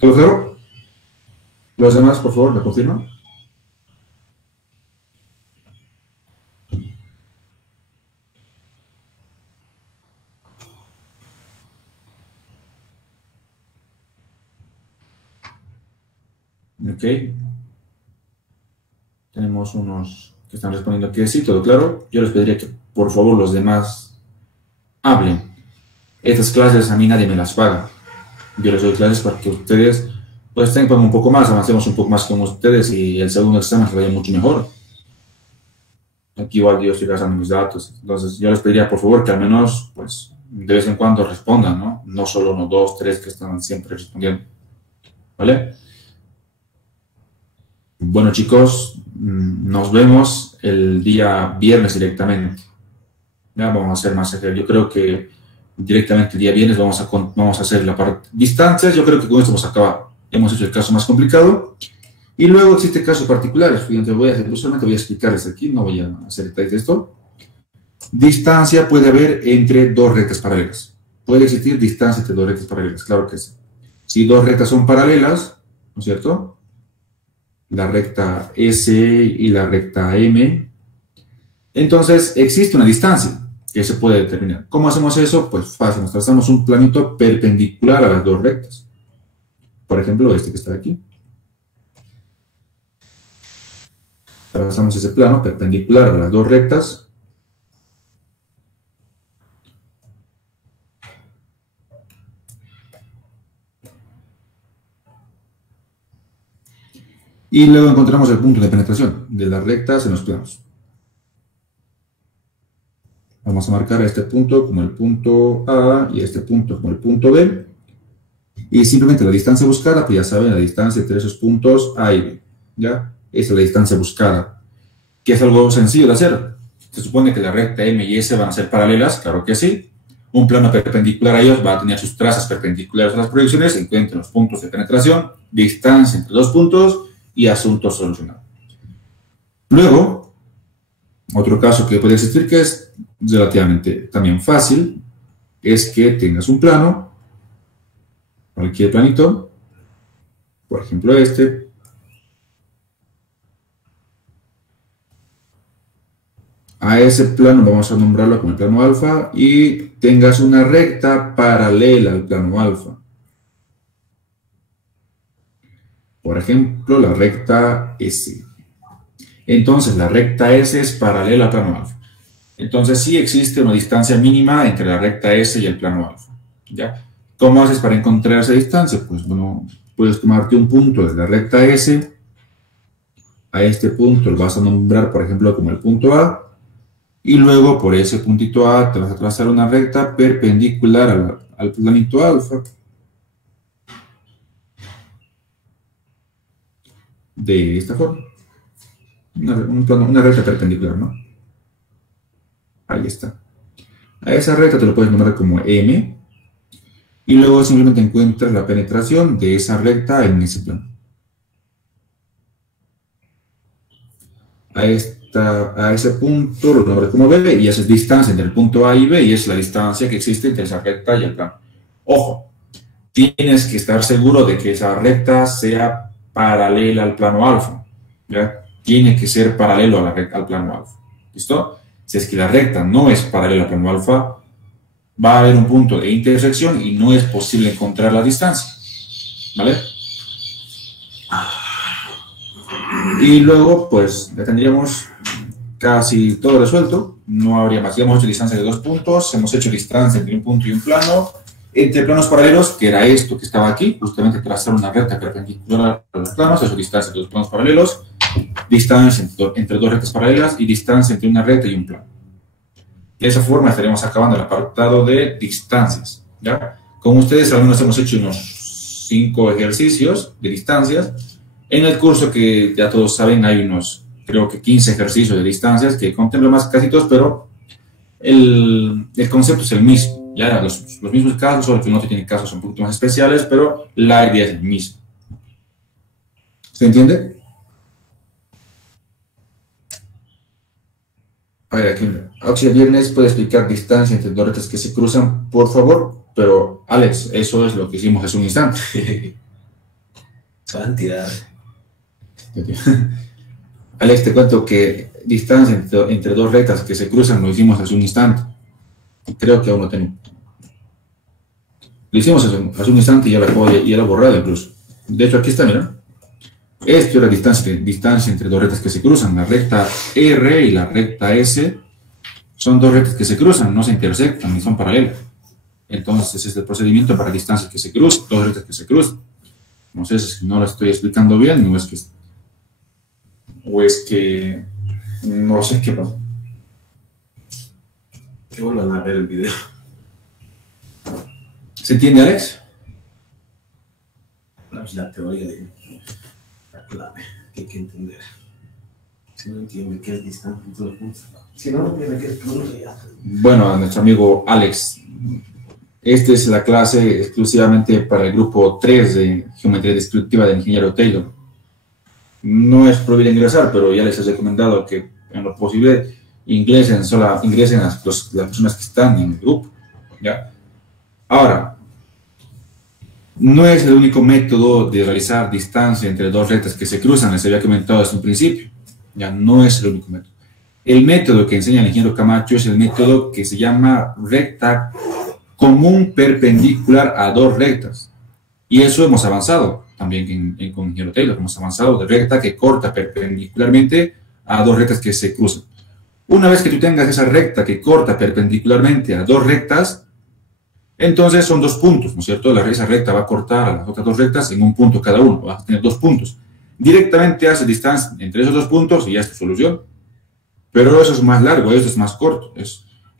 ¿Todo claro? Los demás, por favor, ¿me confirman? Ok. Tenemos unos que están respondiendo que sí, todo claro. Yo les pediría que, por favor, los demás hablen. Estas clases a mí nadie me las paga. Yo les doy clases para que ustedes pues tengan un poco más, avancemos un poco más con ustedes y el segundo examen se vaya mucho mejor. Aquí igual yo estoy gastando mis datos. Entonces yo les pediría, por favor, que al menos, pues, de vez en cuando respondan, ¿no? No solo uno, dos, tres que están siempre respondiendo. ¿Vale? Bueno, chicos, nos vemos el día viernes directamente. Ya vamos a hacer más ejercicio. Yo creo que directamente el día viernes vamos a hacer la parte distancias. Yo creo que con esto vamos a acabar. Hemos hecho el caso más complicado. Y luego existen casos particulares. Fíjense, solamente voy a explicarles aquí, no voy a hacer detalles de esto. Distancia puede haber entre dos rectas paralelas. Puede existir distancia entre dos rectas paralelas, claro que sí. Si dos rectas son paralelas, ¿no es cierto? La recta S y la recta M. Entonces existe una distancia que se puede determinar. ¿Cómo hacemos eso? Pues fácil, nos trazamos un planito perpendicular a las dos rectas. Por ejemplo, este que está aquí. Trazamos ese plano perpendicular a las dos rectas. Y luego encontramos el punto de penetración de las rectas en los planos. Vamos a marcar este punto como el punto A y este punto como el punto B. Y simplemente la distancia buscada, pues ya saben, la distancia entre esos puntos A y B. ¿Ya? Esa es la distancia buscada, que es algo sencillo de hacer. Se supone que la recta M y S van a ser paralelas, claro que sí. Un plano perpendicular a ellos va a tener sus trazas perpendiculares a las proyecciones, se encuentran los puntos de penetración, distancia entre dos puntos y asunto solucionado. Luego, otro caso que puede existir que es relativamente también fácil, es que tengas un plano, cualquier planito, por ejemplo este, a ese plano vamos a nombrarlo como el plano alfa y tengas una recta paralela al plano alfa. Por ejemplo, la recta S. Entonces, la recta S es paralela al plano alfa. Entonces, sí existe una distancia mínima entre la recta S y el plano alfa. ¿Ya? ¿Cómo haces para encontrar esa distancia? Pues, bueno, puedes tomarte un punto de la recta S. A este punto lo vas a nombrar, por ejemplo, como el punto A. Y luego, por ese puntito A, te vas a trazar una recta perpendicular al planito alfa. de esta forma. Una recta perpendicular, ¿no? Ahí está. A esa recta te lo puedes nombrar como M, y luego simplemente encuentras la penetración de esa recta en ese plano. A ese punto lo nombras como B, y esa es distancia entre el punto A y B, y es la distancia que existe entre esa recta y el plano. Ojo, tienes que estar seguro de que esa recta sea paralela al plano alfa, ¿ya? Tiene que ser paralelo a al plano alfa. ¿Listo? Si es que la recta no es paralela al plano alfa, va a haber un punto de intersección y no es posible encontrar la distancia. ¿Vale? Y luego, pues, ya tendríamos casi todo resuelto. No habría más. Ya hemos hecho distancia de dos puntos, hemos hecho distancia entre un punto y un plano. Entre planos paralelos, que era esto que estaba aquí, justamente trazar una recta perpendicular a los planos, eso es distancia entre dos planos paralelos, distancia entre dos rectas paralelas y distancia entre una recta y un plano. De esa forma estaríamos acabando el apartado de distancias, ¿ya? Como ustedes al menos hemos hecho unos 5 ejercicios de distancias. En el curso, que ya todos saben, hay unos, creo que 15 ejercicios de distancias que contemplan más casi todos, pero el concepto es el mismo. Ya los mismos casos, solo que no tienen casos un poquito más especiales, pero la idea es el mismo. ¿Se entiende? A ver, aquí, Auxilio Viernes puede explicar distancia entre dos rectas que se cruzan, por favor. Pero, Alex, eso es lo que hicimos hace un instante. Se van a tirar. Alex, te cuento que distancia entre dos rectas que se cruzan lo hicimos hace un instante. Creo que aún no tengo. Lo hicimos hace un instante y ya lo he borrado incluso. De hecho, aquí está, mira. Esto era distancia entre dos rectas que se cruzan. La recta R y la recta S son dos rectas que se cruzan, no se intersectan ni son paralelas. Entonces, ese es el procedimiento para distancias que se cruzan, dos rectas que se cruzan. No sé si no lo estoy explicando bien, o es que no sé qué pasa. Que vuelvan a ver el video. ¿Se entiende, Alex? La teoría de la clave que hay que entender. Si no entiende qué es distancia entre los puntos. Si no entiende qué es punto, ya. Bueno, a nuestro amigo Alex, esta es la clase exclusivamente para el grupo 3 de Geometría Descriptiva del ingeniero Taylor. No es prohibido ingresar, pero ya les he recomendado que en lo posible ingresen las personas que están en el grupo, ¿ya? Ahora, no es el único método de realizar distancia entre dos rectas que se cruzan, les había comentado desde un principio. Ya no es el único método. El método que enseña el ingeniero Camacho es el método que se llama recta común perpendicular a dos rectas. Y eso hemos avanzado también con el ingeniero Taylor, hemos avanzado de recta que corta perpendicularmente a dos rectas que se cruzan. Una vez que tú tengas esa recta que corta perpendicularmente a dos rectas, entonces son dos puntos, ¿no es cierto? Esa recta va a cortar a las otras dos rectas en un punto cada uno, vas a tener dos puntos. Directamente hace distancia entre esos dos puntos y ya es tu solución. Pero eso es más largo, esto es más corto.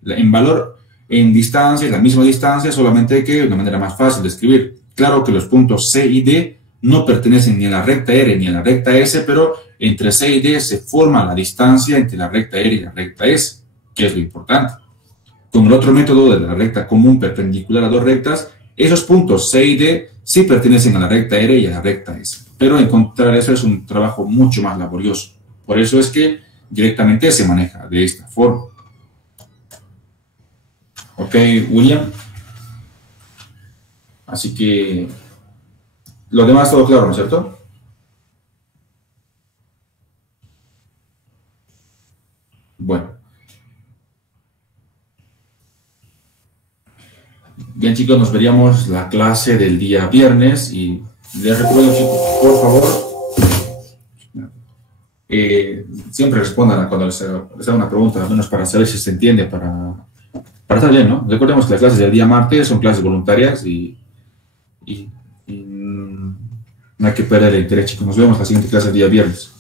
En valor, en distancia, es la misma distancia, solamente que de una manera más fácil de escribir. Claro que los puntos C y D no pertenecen ni a la recta R ni a la recta S, pero entre C y D se forma la distancia entre la recta R y la recta S, que es lo importante. Con el otro método de la recta común perpendicular a dos rectas, esos puntos C y D sí pertenecen a la recta R y a la recta S. Pero encontrar eso es un trabajo mucho más laborioso. Por eso es que directamente se maneja de esta forma. Ok, William. Así que lo demás todo claro, ¿no es cierto? Bueno. Bien, chicos, nos veríamos la clase del día viernes y les recuerdo, chicos, por favor, siempre respondan cuando les haga una pregunta, al menos para saber si se entiende, para estar bien, ¿no? Recordemos que las clases del día martes son clases voluntarias y no hay que perder el interés, chicos. Nos vemos la siguiente clase el día viernes.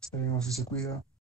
Estaremos si se cuida.